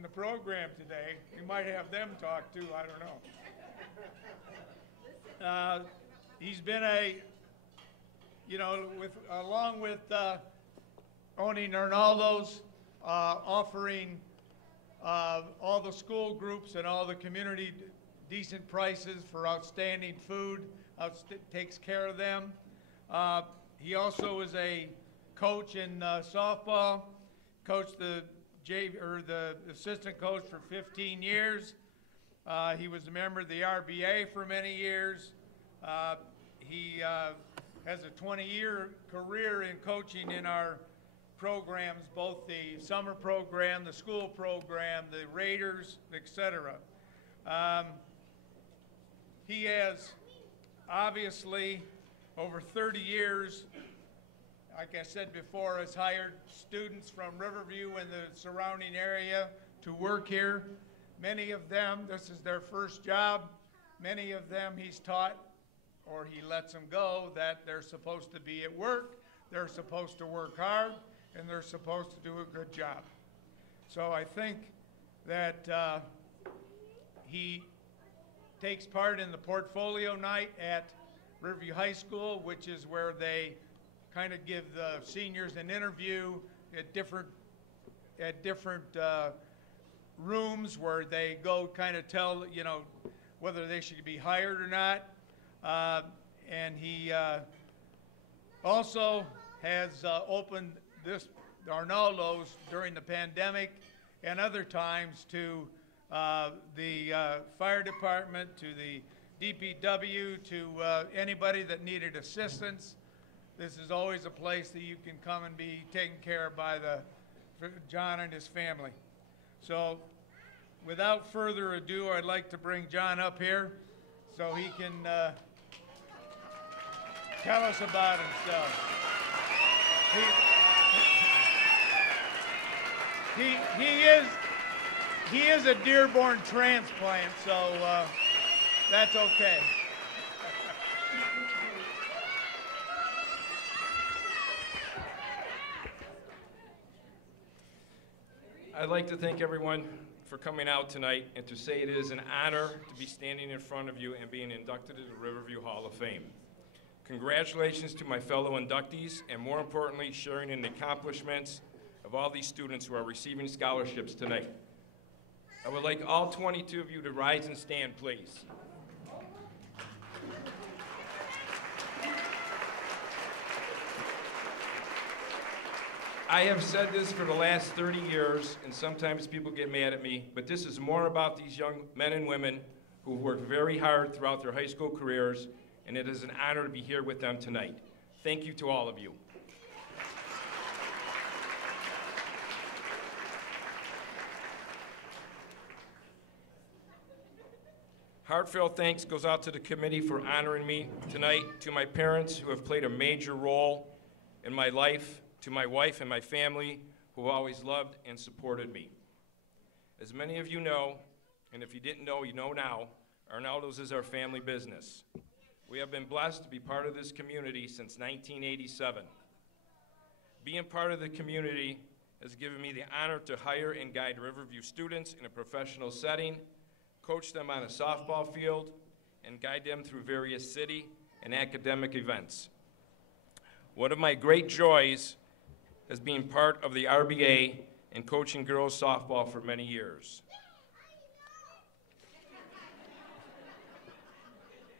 the program today. You might have them talk too, I don't know. He's been along with owning Arnaldo's, offering all the school groups and all the community decent prices for outstanding food, takes care of them. He also is a coach in softball, coached the assistant coach for 15 years. He was a member of the RBA for many years. He has a 20-year career in coaching in our programs, both the summer program, the school program, the Raiders, etc. He has obviously over 30 years, like I said before, has hired students from Riverview and the surrounding area to work here. Many of them, this is their first job. Many of them he's taught, or he lets them go, that they're supposed to be at work, they're supposed to work hard, and they're supposed to do a good job. So I think that he takes part in the portfolio night at Riverview High School, which is where they kind of give the seniors an interview at different rooms where they go kind of tell, whether they should be hired or not. And he also has opened Arnaldo's during the pandemic and other times to the fire department, to the DPW, to anybody that needed assistance. This is always a place that you can come and be taken care of by John and his family. So without further ado, I'd like to bring John up here so he can tell us about himself. He is a Dearborn transplant, so that's okay. I'd like to thank everyone for coming out tonight and to say it is an honor to be standing in front of you and being inducted into the Riverview Hall of Fame. Congratulations to my fellow inductees, and more importantly, sharing in the accomplishments of all these students who are receiving scholarships tonight. I would like all 22 of you to rise and stand, please. I have said this for the last 30 years, and sometimes people get mad at me, but this is more about these young men and women who have worked very hard throughout their high school careers, and it is an honor to be here with them tonight. Thank you to all of you. Heartfelt thanks goes out to the committee for honoring me tonight, to my parents who have played a major role in my life, to my wife and my family who have always loved and supported me. As many of you know, and if you didn't know, you know now, Arnaldo's is our family business. We have been blessed to be part of this community since 1987. Being part of the community has given me the honor to hire and guide Riverview students in a professional setting, coach them on a softball field, and guide them through various city and academic events. One of my great joys is being part of the RBA and coaching girls softball for many years.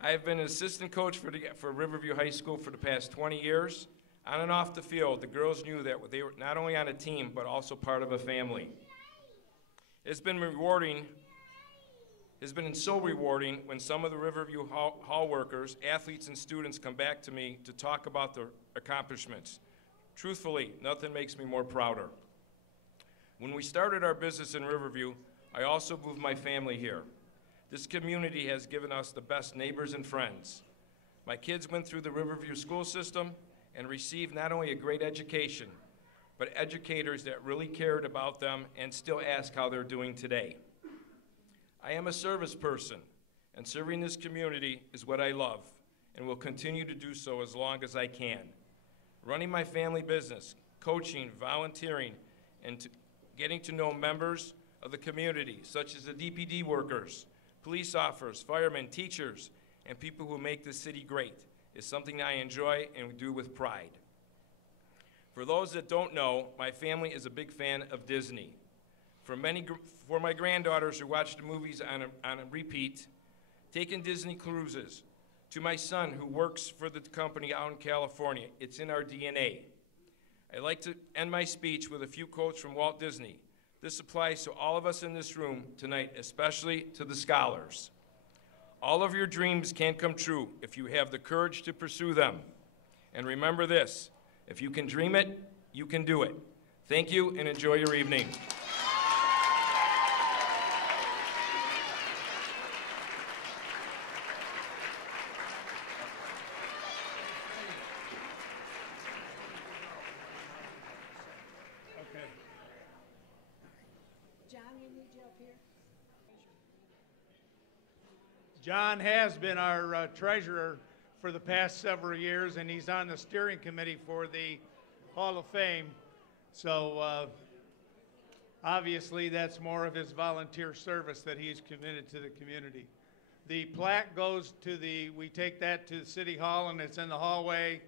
I have been an assistant coach for Riverview High School for the past 20 years. On and off the field, the girls knew that they were not only on a team, but also part of a family. It's been rewarding. It's been so rewarding when some of the Riverview Hall workers, athletes, and students come back to me to talk about their accomplishments. Truthfully, nothing makes me more prouder. When we started our business in Riverview, I also moved my family here. This community has given us the best neighbors and friends. My kids went through the Riverview school system and received not only a great education, but educators that really cared about them and still ask how they're doing today. I am a service person, and serving this community is what I love and will continue to do so as long as I can. Running my family business, coaching, volunteering, and getting to know members of the community, such as the DPD workers, police officers, firemen, teachers, and people who make this city great, is something I enjoy and do with pride. For those that don't know, my family is a big fan of Disney. For my granddaughters who watch the movies on a repeat, taking Disney cruises, to my son who works for the company out in California, it's in our DNA. I like to end my speech with a few quotes from Walt Disney. This applies to all of us in this room tonight, especially to the scholars. All of your dreams can come true if you have the courage to pursue them. And remember this, if you can dream it, you can do it. Thank you and enjoy your evening. John has been our treasurer for the past several years, and he's on the steering committee for the Hall of Fame. So obviously that's more of his volunteer service that he's committed to the community. The plaque goes to we take that to City Hall, and it's in the hallway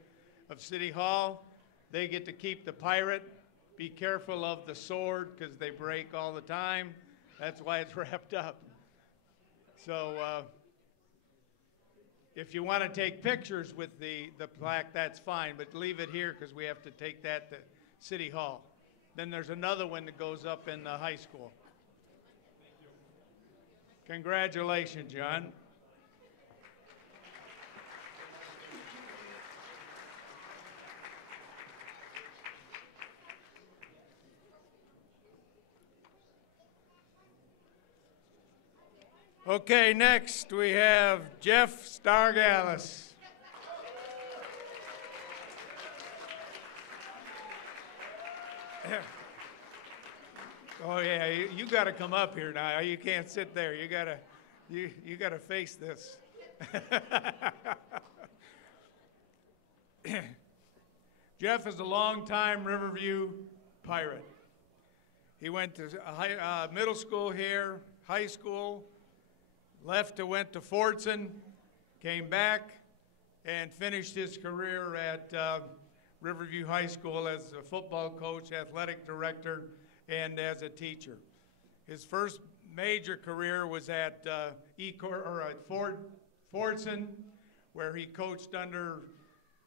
of City Hall. They get to keep the pirate. Be careful of the sword because they break all the time. That's why it's wrapped up. So if you want to take pictures with the plaque, that's fine, but leave it here because we have to take that to City Hall. Then there's another one that goes up in the high school. Congratulations, John. Okay, next we have Jeff Stargalis. Oh yeah, you got to come up here now. You can't sit there. You got to face this. Jeff is a longtime Riverview Pirate. He went to middle school here, high school. Went to Fordson, came back, and finished his career at Riverview High School as a football coach, athletic director, and as a teacher. His first major career was at Fordson, where he coached under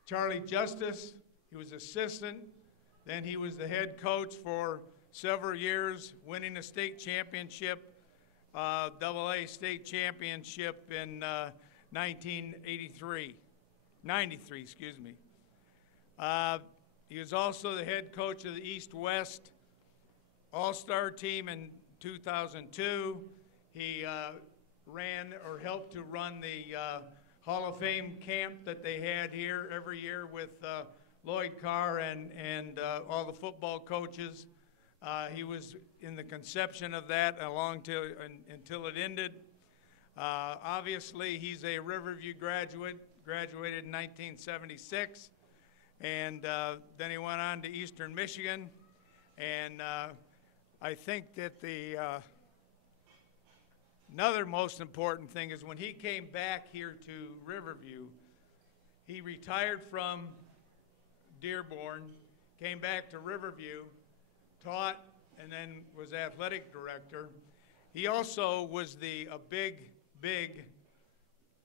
Charlie Justice. He was assistant. Then he was the head coach for several years, winning a state championship AA state championship in 93, excuse me. He was also the head coach of the East-West All-Star team in 2002. He ran or helped to run the Hall of Fame camp that they had here every year with Lloyd Carr and all the football coaches. He was in the conception of that until it ended. Obviously, he's a Riverview graduate, graduated in 1976, and then he went on to Eastern Michigan. And I think that another most important thing is when he came back here to Riverview, he retired from Dearborn, came back to Riverview, taught, and then was athletic director. He also was a big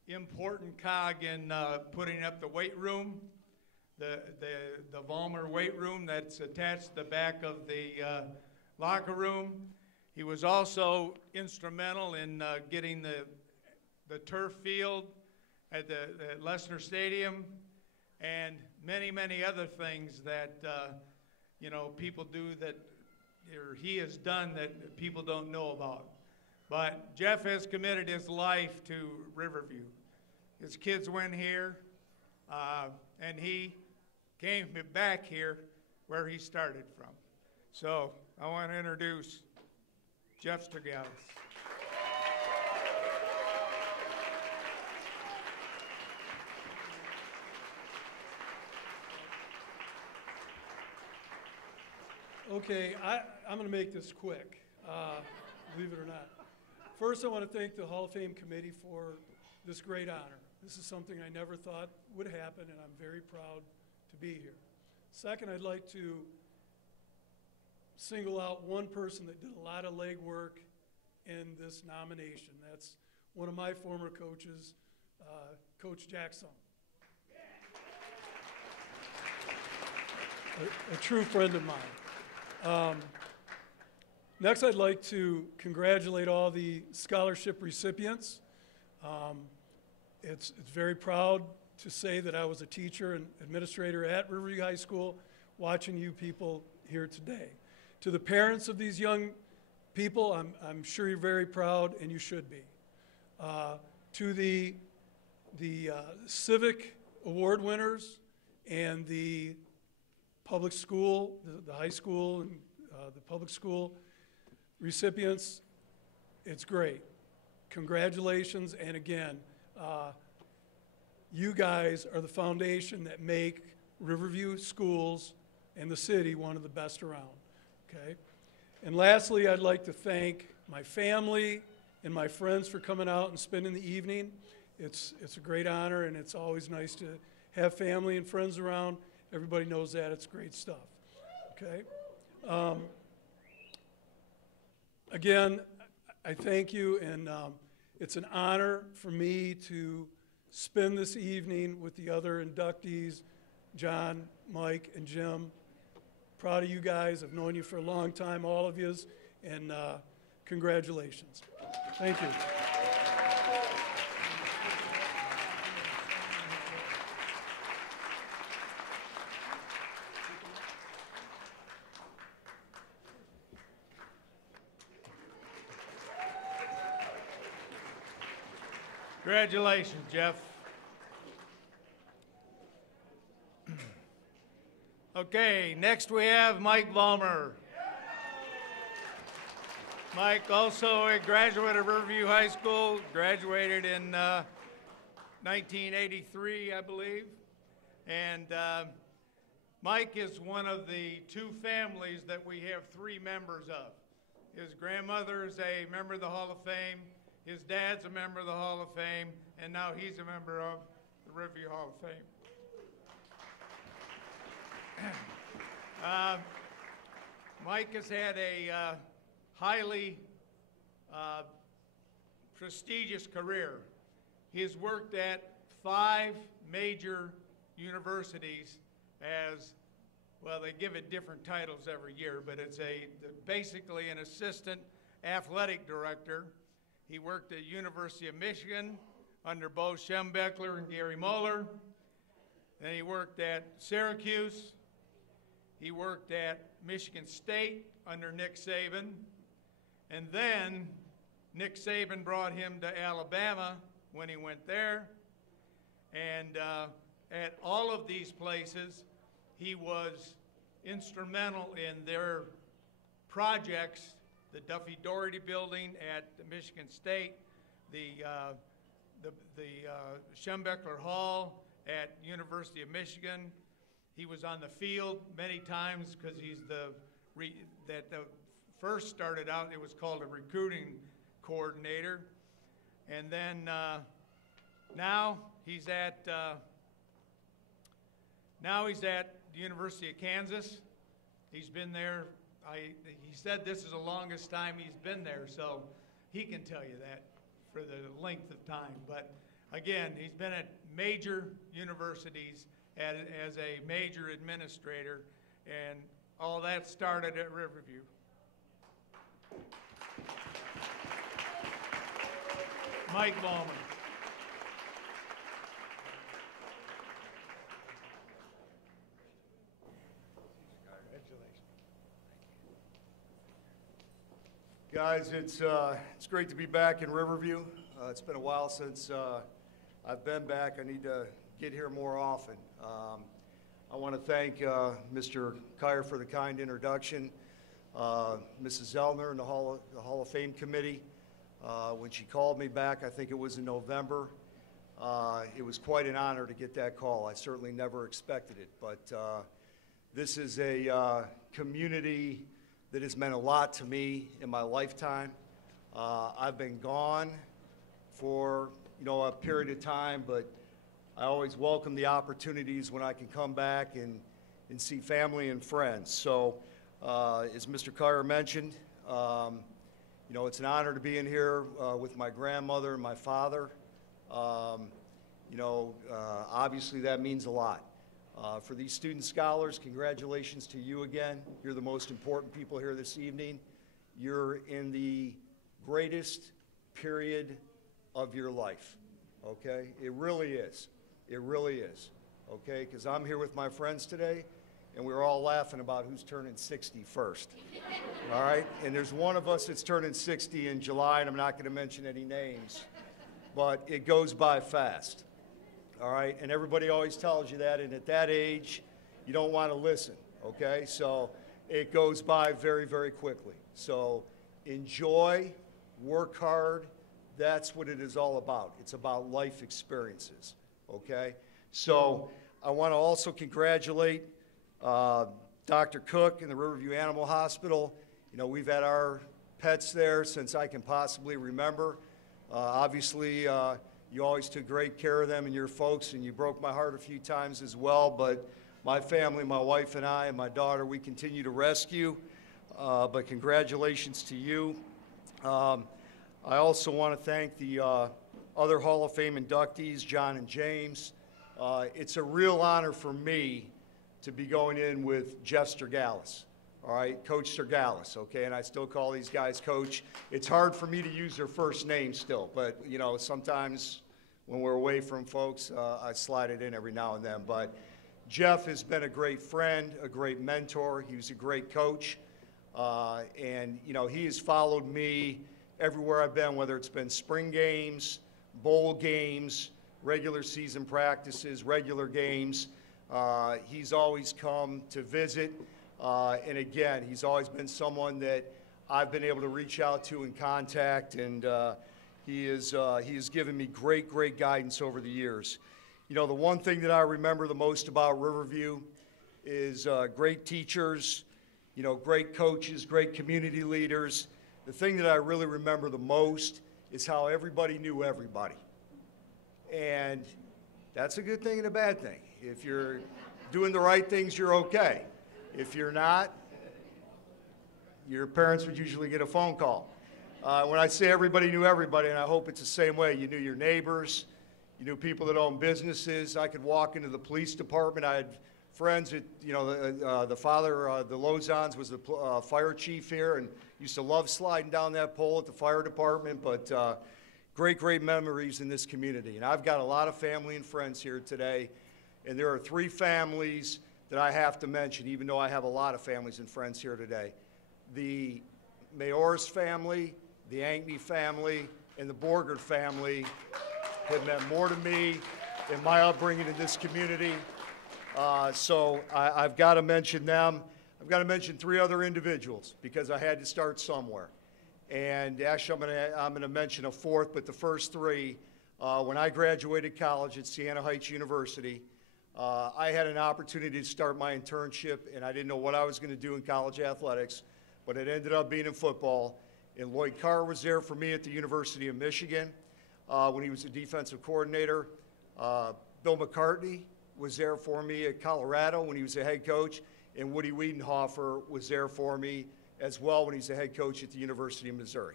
important cog in putting up the weight room, the Vollmer weight room that's attached to the back of the locker room. He was also instrumental in getting the turf field at Lessner Stadium, and many other things that people do that, or he has done that people don't know about. But Jeff has committed his life to Riverview. His kids went here, and he came back here where he started from. So I want to introduce Jeff Sturgalis. Okay, I'm going to make this quick, believe it or not. First, I want to thank the Hall of Fame committee for this great honor. This is something I never thought would happen, and I'm very proud to be here. Second, I'd like to single out one person that did a lot of legwork in this nomination. That's one of my former coaches, Coach Jackson. A true friend of mine. Next, I'd like to congratulate all the scholarship recipients. It's very proud to say that I was a teacher and administrator at Riverview High School watching you people here today. To the parents of these young people, I'm sure you're very proud, and you should be. To the civic award winners and the public school, the high school and the public school recipients, it's great. Congratulations, and again, you guys are the foundation that make Riverview schools and the city one of the best around, okay? And lastly, I'd like to thank my family and my friends for coming out and spending the evening. It's a great honor, and it's always nice to have family and friends around. Everybody knows that. It's great stuff, okay? Again, I thank you, and it's an honor for me to spend this evening with the other inductees, John, Mike, and Jim. Proud of you guys. I've known you for a long time, all of yous, and congratulations. Thank you. Congratulations, Jeff. Okay, next we have Mike Vollmer. Mike, also a graduate of Riverview High School, graduated in 1983, I believe. And Mike is one of the two families that we have three members of. His grandmother is a member of the Hall of Fame. His dad's a member of the Hall of Fame, and now he's a member of the Riverview Hall of Fame. Mike has had a highly prestigious career. He has worked at 5 major universities as, well, they give it different titles every year, but it's basically an assistant athletic director. He worked at University of Michigan under Bo Schembechler and Gary Mueller. Then he worked at Syracuse. He worked at Michigan State under Nick Saban. And then Nick Saban brought him to Alabama when he went there. And at all of these places, he was instrumental in their projects, the Duffy Doherty building at Michigan State, the Schembechler Hall at University of Michigan. He was on the field many times because he's that first started out, it was called a recruiting coordinator. And then now he's at the University of Kansas. He's been there. He said this is the longest time he's been there, so he can tell you that for the length of time. But again, he's been at major universities as a major administrator, and all that started at Riverview. Mike Bowman. Guys, it's great to be back in Riverview. It's been a while since I've been back. I need to get here more often. I want to thank Mr. Kyer for the kind introduction, Mrs. Zellner and the Hall of Fame Committee. When she called me back, I think it was in November, it was quite an honor to get that call. I certainly never expected it, but this is a community that has meant a lot to me in my lifetime. I've been gone for a period of time, but I always welcome the opportunities when I can come back and see family and friends. So as Mr. Kyer mentioned, it's an honor to be in here with my grandmother and my father. Obviously that means a lot. For these student scholars, congratulations to you again. You're the most important people here this evening. You're in the greatest period of your life, okay? It really is. It really is, okay? Because I'm here with my friends today, and we're all laughing about who's turning 60 first, all right? And there's one of us that's turning 60 in July, and I'm not going to mention any names, but it goes by fast. All right, and everybody always tells you that, and at that age, you don't want to listen, okay? So it goes by very, very quickly. So enjoy, work hard. That's what it is all about. It's about life experiences, okay? So I want to also congratulate Dr. Cook and the Riverview Animal Hospital. We've had our pets there since I can possibly remember. Obviously, you always took great care of them and your folks, and you broke my heart a few times as well. But my family, my wife and I and my daughter, we continue to rescue. But congratulations to you. I also want to thank the other Hall of Fame inductees, John and James. It's a real honor for me to be going in with Jeff Sturgalis. All right, Coach Sturgalis, okay, and I still call these guys Coach. It's hard for me to use their first name still, but sometimes when we're away from folks, I slide it in every now and then. But Jeff has been a great friend, a great mentor. He was a great coach, and he has followed me everywhere I've been, whether it's been spring games, bowl games, regular season practices, regular games. He's always come to visit. And again, he's always been someone that I've been able to reach out to and contact, and he has given me great, great guidance over the years. The one thing that I remember the most about Riverview is great teachers, great coaches, great community leaders. The thing that I really remember the most is how everybody knew everybody. And that's a good thing and a bad thing. If you're doing the right things, you're okay. If you're not, your parents would usually get a phone call. When I say everybody knew everybody, and I hope it's the same way, you knew your neighbors, you knew people that own businesses. I could walk into the police department. I had friends. The father, the Lozons, was the fire chief here and used to love sliding down that pole at the fire department. But great memories in this community. And I've got a lot of family and friends here today. And there are 3 families that I have to mention, even though I have a lot of families and friends here today. The Mayors family, the Ankney family, and the Borgert family have meant more to me in my upbringing in this community. So I've got to mention them. I've got to mention 3 other individuals because I had to start somewhere. And actually, I'm going to mention a 4th, but the first 3, when I graduated college at Siena Heights University, I had an opportunity to start my internship, and I didn't know what I was going to do in college athletics, but it ended up being in football. And Lloyd Carr was there for me at the University of Michigan when he was a defensive coordinator. Bill McCartney was there for me at Colorado when he was a head coach, and Woody Wiedenhofer was there for me as well when he's the head coach at the University of Missouri.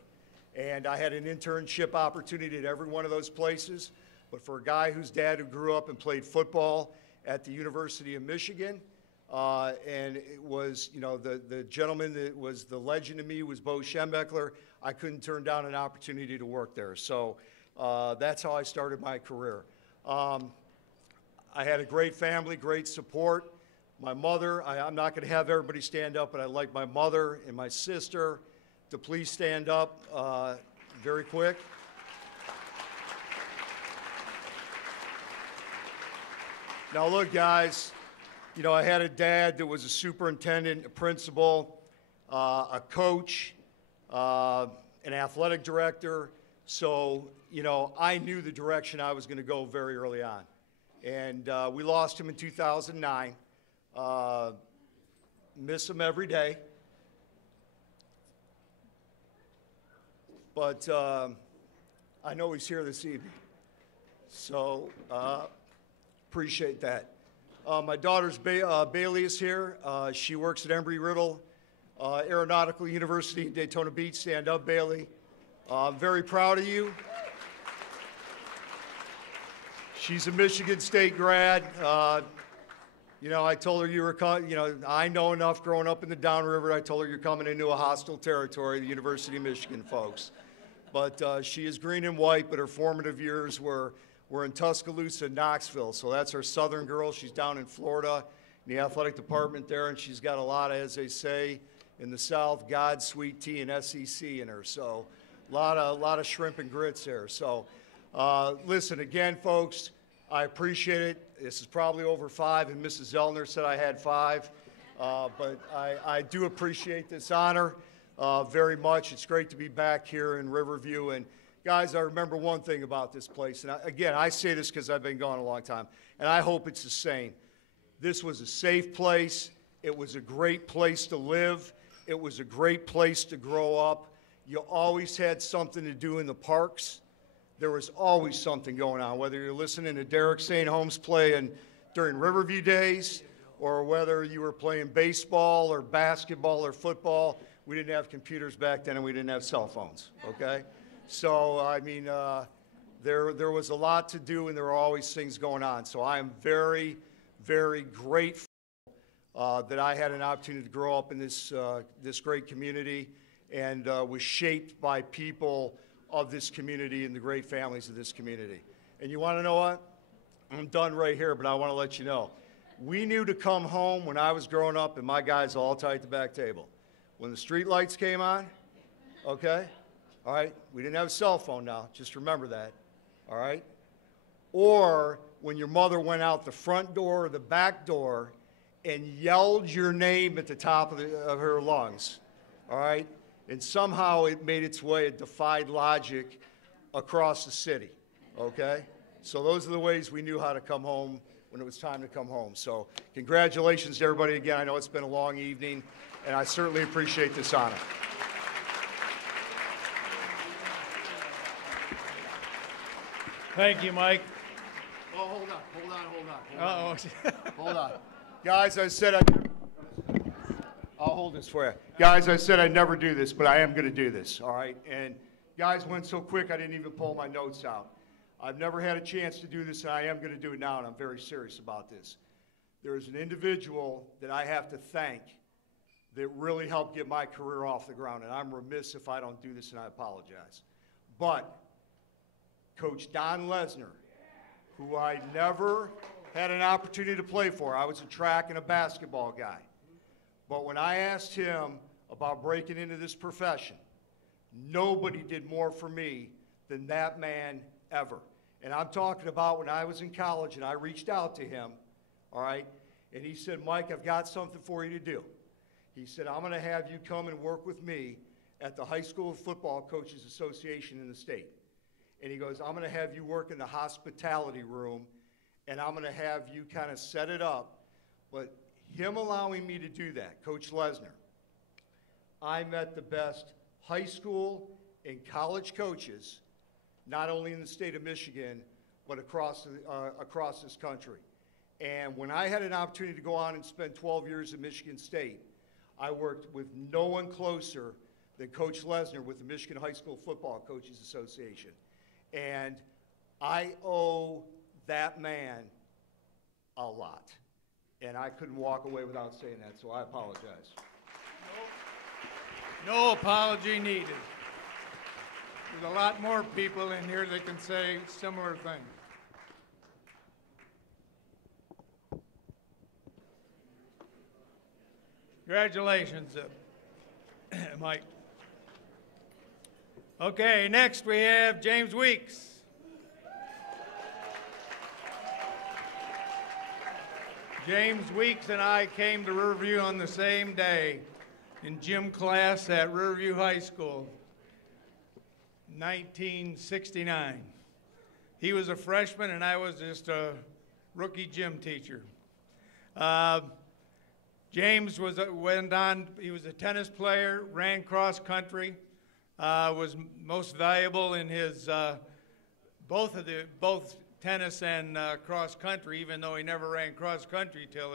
And I had an internship opportunity at every one of those places, but for a guy whose dad who grew up and played football at the University of Michigan, and it was, the gentleman that was the legend to me was Bo Schembechler, I couldn't turn down an opportunity to work there. So that's how I started my career. I had a great family, great support. My mother, I'm not going to have everybody stand up, but I'd like my mother and my sister to please stand up very quick. Now look, guys, I had a dad that was a superintendent, a principal, a coach, an athletic director. So, I knew the direction I was going to go very early on. And we lost him in 2009. Miss him every day. But I know he's here this evening. So appreciate that. My daughter's Bailey is here. She works at Embry-Riddle Aeronautical University in Daytona Beach. Stand up, Bailey. I'm very proud of you. She's a Michigan State grad. I told her you were, I know enough growing up in the Downriver. I told her you're coming into a hostile territory, the University of Michigan folks. But she is green and white, but her formative years were in Tuscaloosa and Knoxville. So that's her southern girl. She's down in Florida in the athletic department there, and she's got a lot of, as they say in the South, God's sweet tea and SEC in her. So a lot of shrimp and grits there. So listen, again, folks, I appreciate it. This is probably over 5, and Mrs. Zellner said I had 5. But I do appreciate this honor very much. It's great to be back here in Riverview. And guys, I remember one thing about this place. And again, I say this because I've been gone a long time, and I hope it's the same. This was a safe place. It was a great place to live. It was a great place to grow up. You always had something to do in the parks. There was always something going on, whether you're listening to Derek St. Holmes play during Riverview days, or whether you were playing baseball or basketball or football. We didn't have computers back then, and we didn't have cell phones, okay? So, I mean, there was a lot to do, and there were always things going on. So I am very, very grateful that I had an opportunity to grow up in this great community and was shaped by people of this community and the great families of this community. And you want to know what? I'm done right here, but I want to let you know. We knew to come home when I was growing up, and my guys all tight at the back table. When the street lights came on, okay? All right? We didn't have a cell phone now. Just remember that. All right? Or when your mother went out the front door or the back door and yelled your name at the top of her lungs. All right? And somehow it made its way, it defied logic across the city, okay? So those are the ways we knew how to come home when it was time to come home. So congratulations to everybody again. I know it's been a long evening, and I certainly appreciate this honor. Thank you, Mike. Oh, hold on. Uh-oh. Hold on. Guys, I said I'll hold this for you. Guys, I said I'd never do this, but I am going to do this, all right? And guys went so quick I didn't even pull my notes out. I've never had a chance to do this, and I am going to do it now, and I'm very serious about this. there is an individual that I have to thank that really helped get my career off the ground, and I'm remiss if I don't do this, and I apologize. But Coach Don Lesnar, who I never had an opportunity to play for. I was a track and a basketball guy. But when I asked him about breaking into this profession, nobody did more for me than that man ever. And I'm talking about when I was in college and I reached out to him, all right, and he said, Mike, I've got something for you to do. He said, I'm going to have you come and work with me at the High School Football Coaches Association in the state. And he goes, I'm going to have you work in the hospitality room, and I'm going to have you kind of set it up. But him allowing me to do that, Coach Lesnar, I met the best high school and college coaches, not only in the state of Michigan, but across this country. And when I had an opportunity to go on and spend 12 years at Michigan State, I worked with no one closer than Coach Lesnar with the Michigan High School Football Coaches Association. And I owe that man a lot. And I couldn't walk away without saying that, so I apologize. No apology needed. There's a lot more people in here that can say similar things. Congratulations, Mike. Okay, next we have James Weeks. James Weeks and I came to Riverview on the same day in gym class at Riverview High School, 1969. He was a freshman and I was just a rookie gym teacher. James went on, he was a tennis player, ran cross country, was most valuable in his both tennis and cross country, even though he never ran cross country till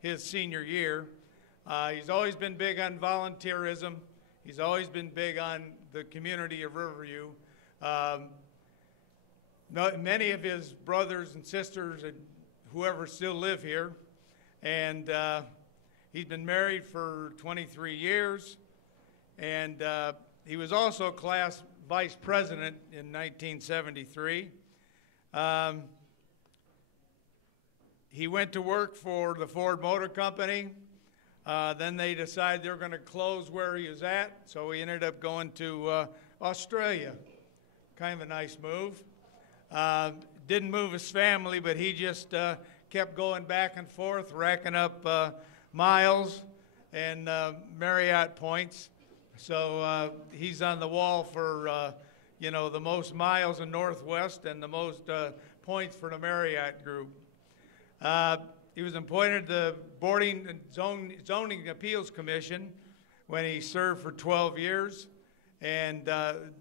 his senior year. He's always been big on volunteerism. He's always been big on the community of Riverview. Many of his brothers and sisters and whoever still live here, and he's been married for 23 years, and he was also class vice president in 1973. He went to work for the Ford Motor Company. Then they decided they were going to close where he was at, so he ended up going to Australia. Kind of a nice move. Didn't move his family, but he just kept going back and forth, racking up miles and Marriott points. So he's on the wall for, the most miles in Northwest and the most points for the Marriott group. He was appointed to the Boarding and Zoning Appeals Commission when he served for 12 years. And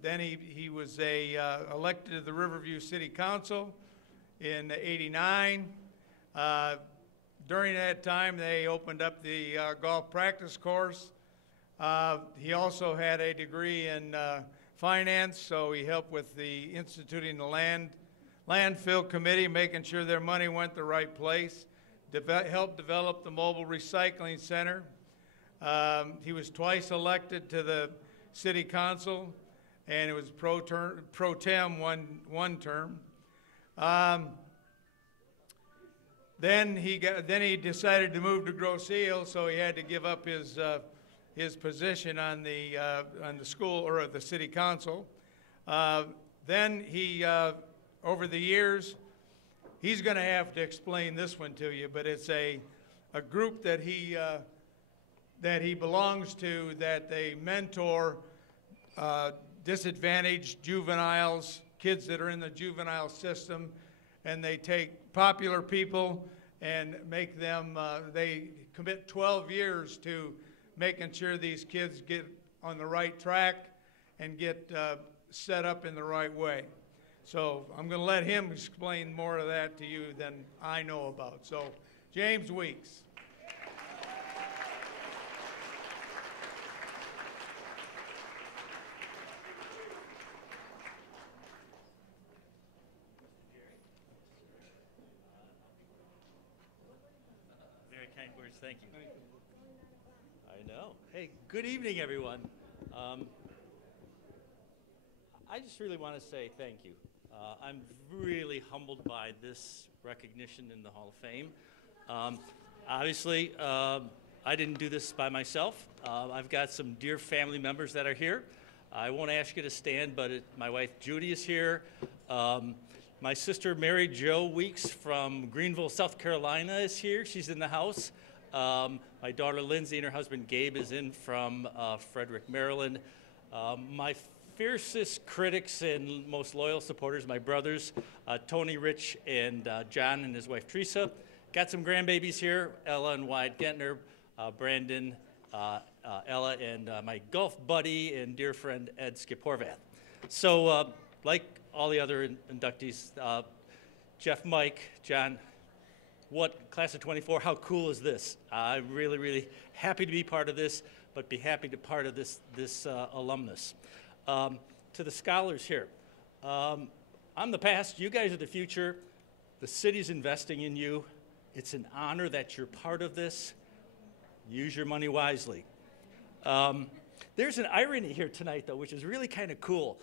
then he was elected to the Riverview City Council in '89. During that time, they opened up the golf practice course. He also had a degree in finance, so he helped with the instituting the landfill committee, making sure their money went the right place, helped develop the mobile recycling center. He was twice elected to the city council, and it was pro tem one term. Then he decided to move to Grosse Ile, so he had to give up his position on the school or the city council. Then he, over the years, he's going to have to explain this one to you, but it's a group that he belongs to, that they mentor disadvantaged juveniles, kids that are in the juvenile system, and they take popular people and make them, they commit 12 years to making sure these kids get on the right track and get set up in the right way. So I'm going to let him explain more of that to you than I know about. So James Weeks. Thank you. I know. Hey, good evening, everyone. I just really want to say thank you. I'm really humbled by this recognition in the Hall of Fame. Obviously, I didn't do this by myself. I've got some dear family members that are here. I won't ask you to stand, but my wife Judy is here. My sister Mary Jo Weeks from Greenville, South Carolina is here. She's in the house. My daughter Lindsay and her husband Gabe is in from Frederick, Maryland. My fiercest critics and most loyal supporters, my brothers, Tony, Rich, and John and his wife Teresa. Got some grandbabies here, Ella and Wyatt Gentner, Brandon, Ella, and my golf buddy and dear friend Ed Skip Horvath. So like all the other inductees, Jeff, Mike, John, what class of 24, how cool is this? I'm really, really happy to be part of this, but be happy to be part of this alumnus. To the scholars here, I'm the past, you guys are the future. The city's investing in you. It's an honor that you're part of this. Use your money wisely. There's an irony here tonight, though, which is really kind of cool.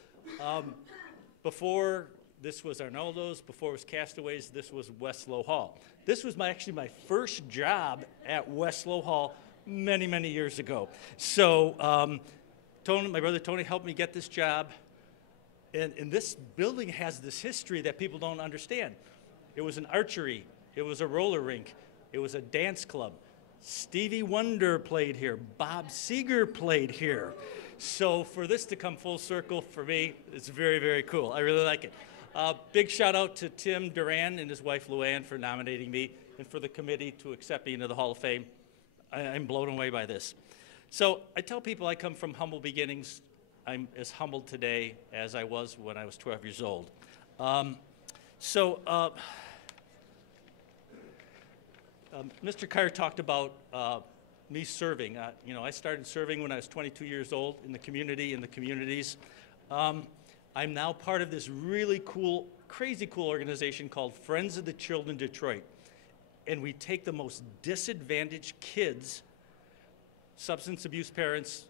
Before this was Arnoldo's, before it was Castaways, this was Westlow Hall. This was actually my first job at Westlow Hall many, many years ago. So Tony, my brother Tony helped me get this job. And this building has this history that people don't understand. It was an archery. It was a roller rink. It was a dance club. Stevie Wonder played here. Bob Seger played here. So for this to come full circle for me, it's very, very cool. I really like it. Big shout out to Tim Duran and his wife Luann for nominating me and for the committee to accept me into the Hall of Fame. I'm blown away by this. So I tell people I come from humble beginnings. I'm as humbled today as I was when I was 12 years old. Mr. Carr talked about me serving. You know, I started serving when I was 22 years old in the community, in the communities. I'm now part of this really cool, crazy cool organization called Friends of the Children Detroit. And we take the most disadvantaged kids, substance abuse parents,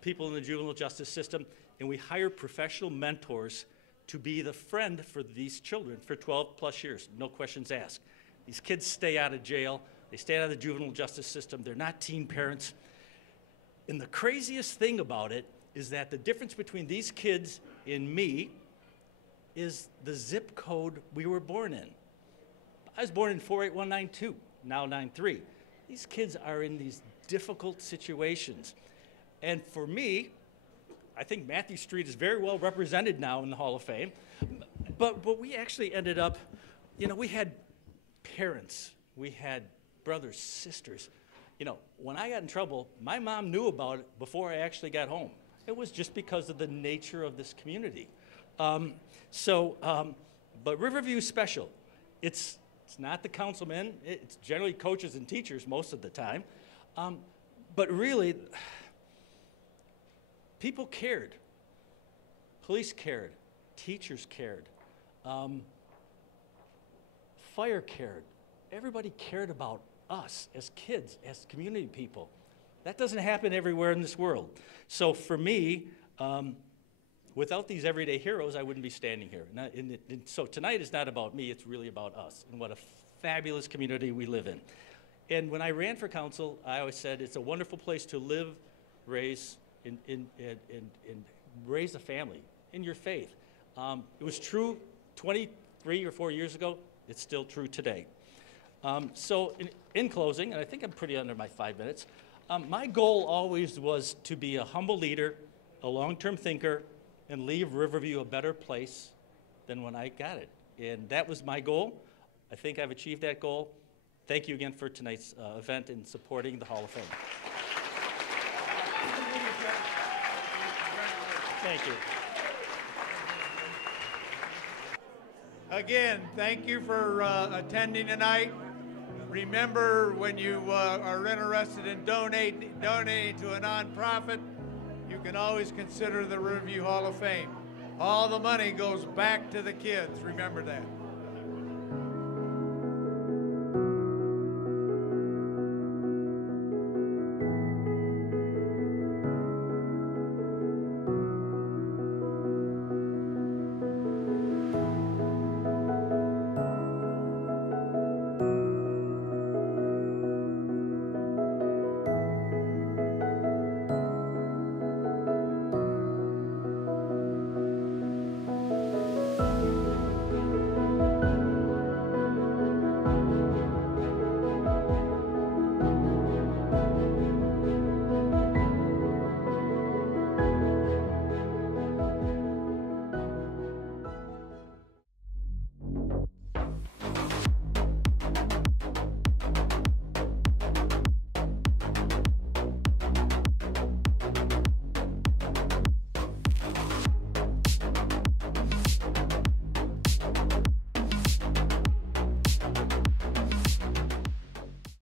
people in the juvenile justice system, and we hire professional mentors to be the friend for these children for 12 plus years, no questions asked. These kids stay out of jail, they stay out of the juvenile justice system, they're not teen parents. And the craziest thing about it is that the difference between these kids and me is the zip code we were born in. I was born in 48192, now 93. These kids are in these difficult situations. And for me, I think Matthew Street is very well represented now in the Hall of Fame. But we actually ended up, you know, we had parents, we had brothers, sisters. You know, when I got in trouble, my mom knew about it before I actually got home. It was just because of the nature of this community. But Riverview is special. It's not the councilmen, it's generally coaches and teachers most of the time. But really, people cared. Police cared. Teachers cared. Fire cared. Everybody cared about us as kids, as community people. That doesn't happen everywhere in this world. So for me, without these everyday heroes, I wouldn't be standing here. And so tonight is not about me, it's really about us and what a fabulous community we live in. And when I ran for council, I always said it's a wonderful place to live, raise, and raise a family in your faith. It was true 23 or 4 years ago. It's still true today. So in closing, and I think I'm pretty under my 5 minutes, my goal always was to be a humble leader, a long-term thinker, and leave Riverview a better place than when I got it. And that was my goal. I think I've achieved that goal. Thank you again for tonight's event and supporting the Hall of Fame. Thank you. Again, thank you for attending tonight. Remember, when you are interested in donating to a nonprofit, you can always consider the Riverview Hall of Fame. All the money goes back to the kids. Remember that.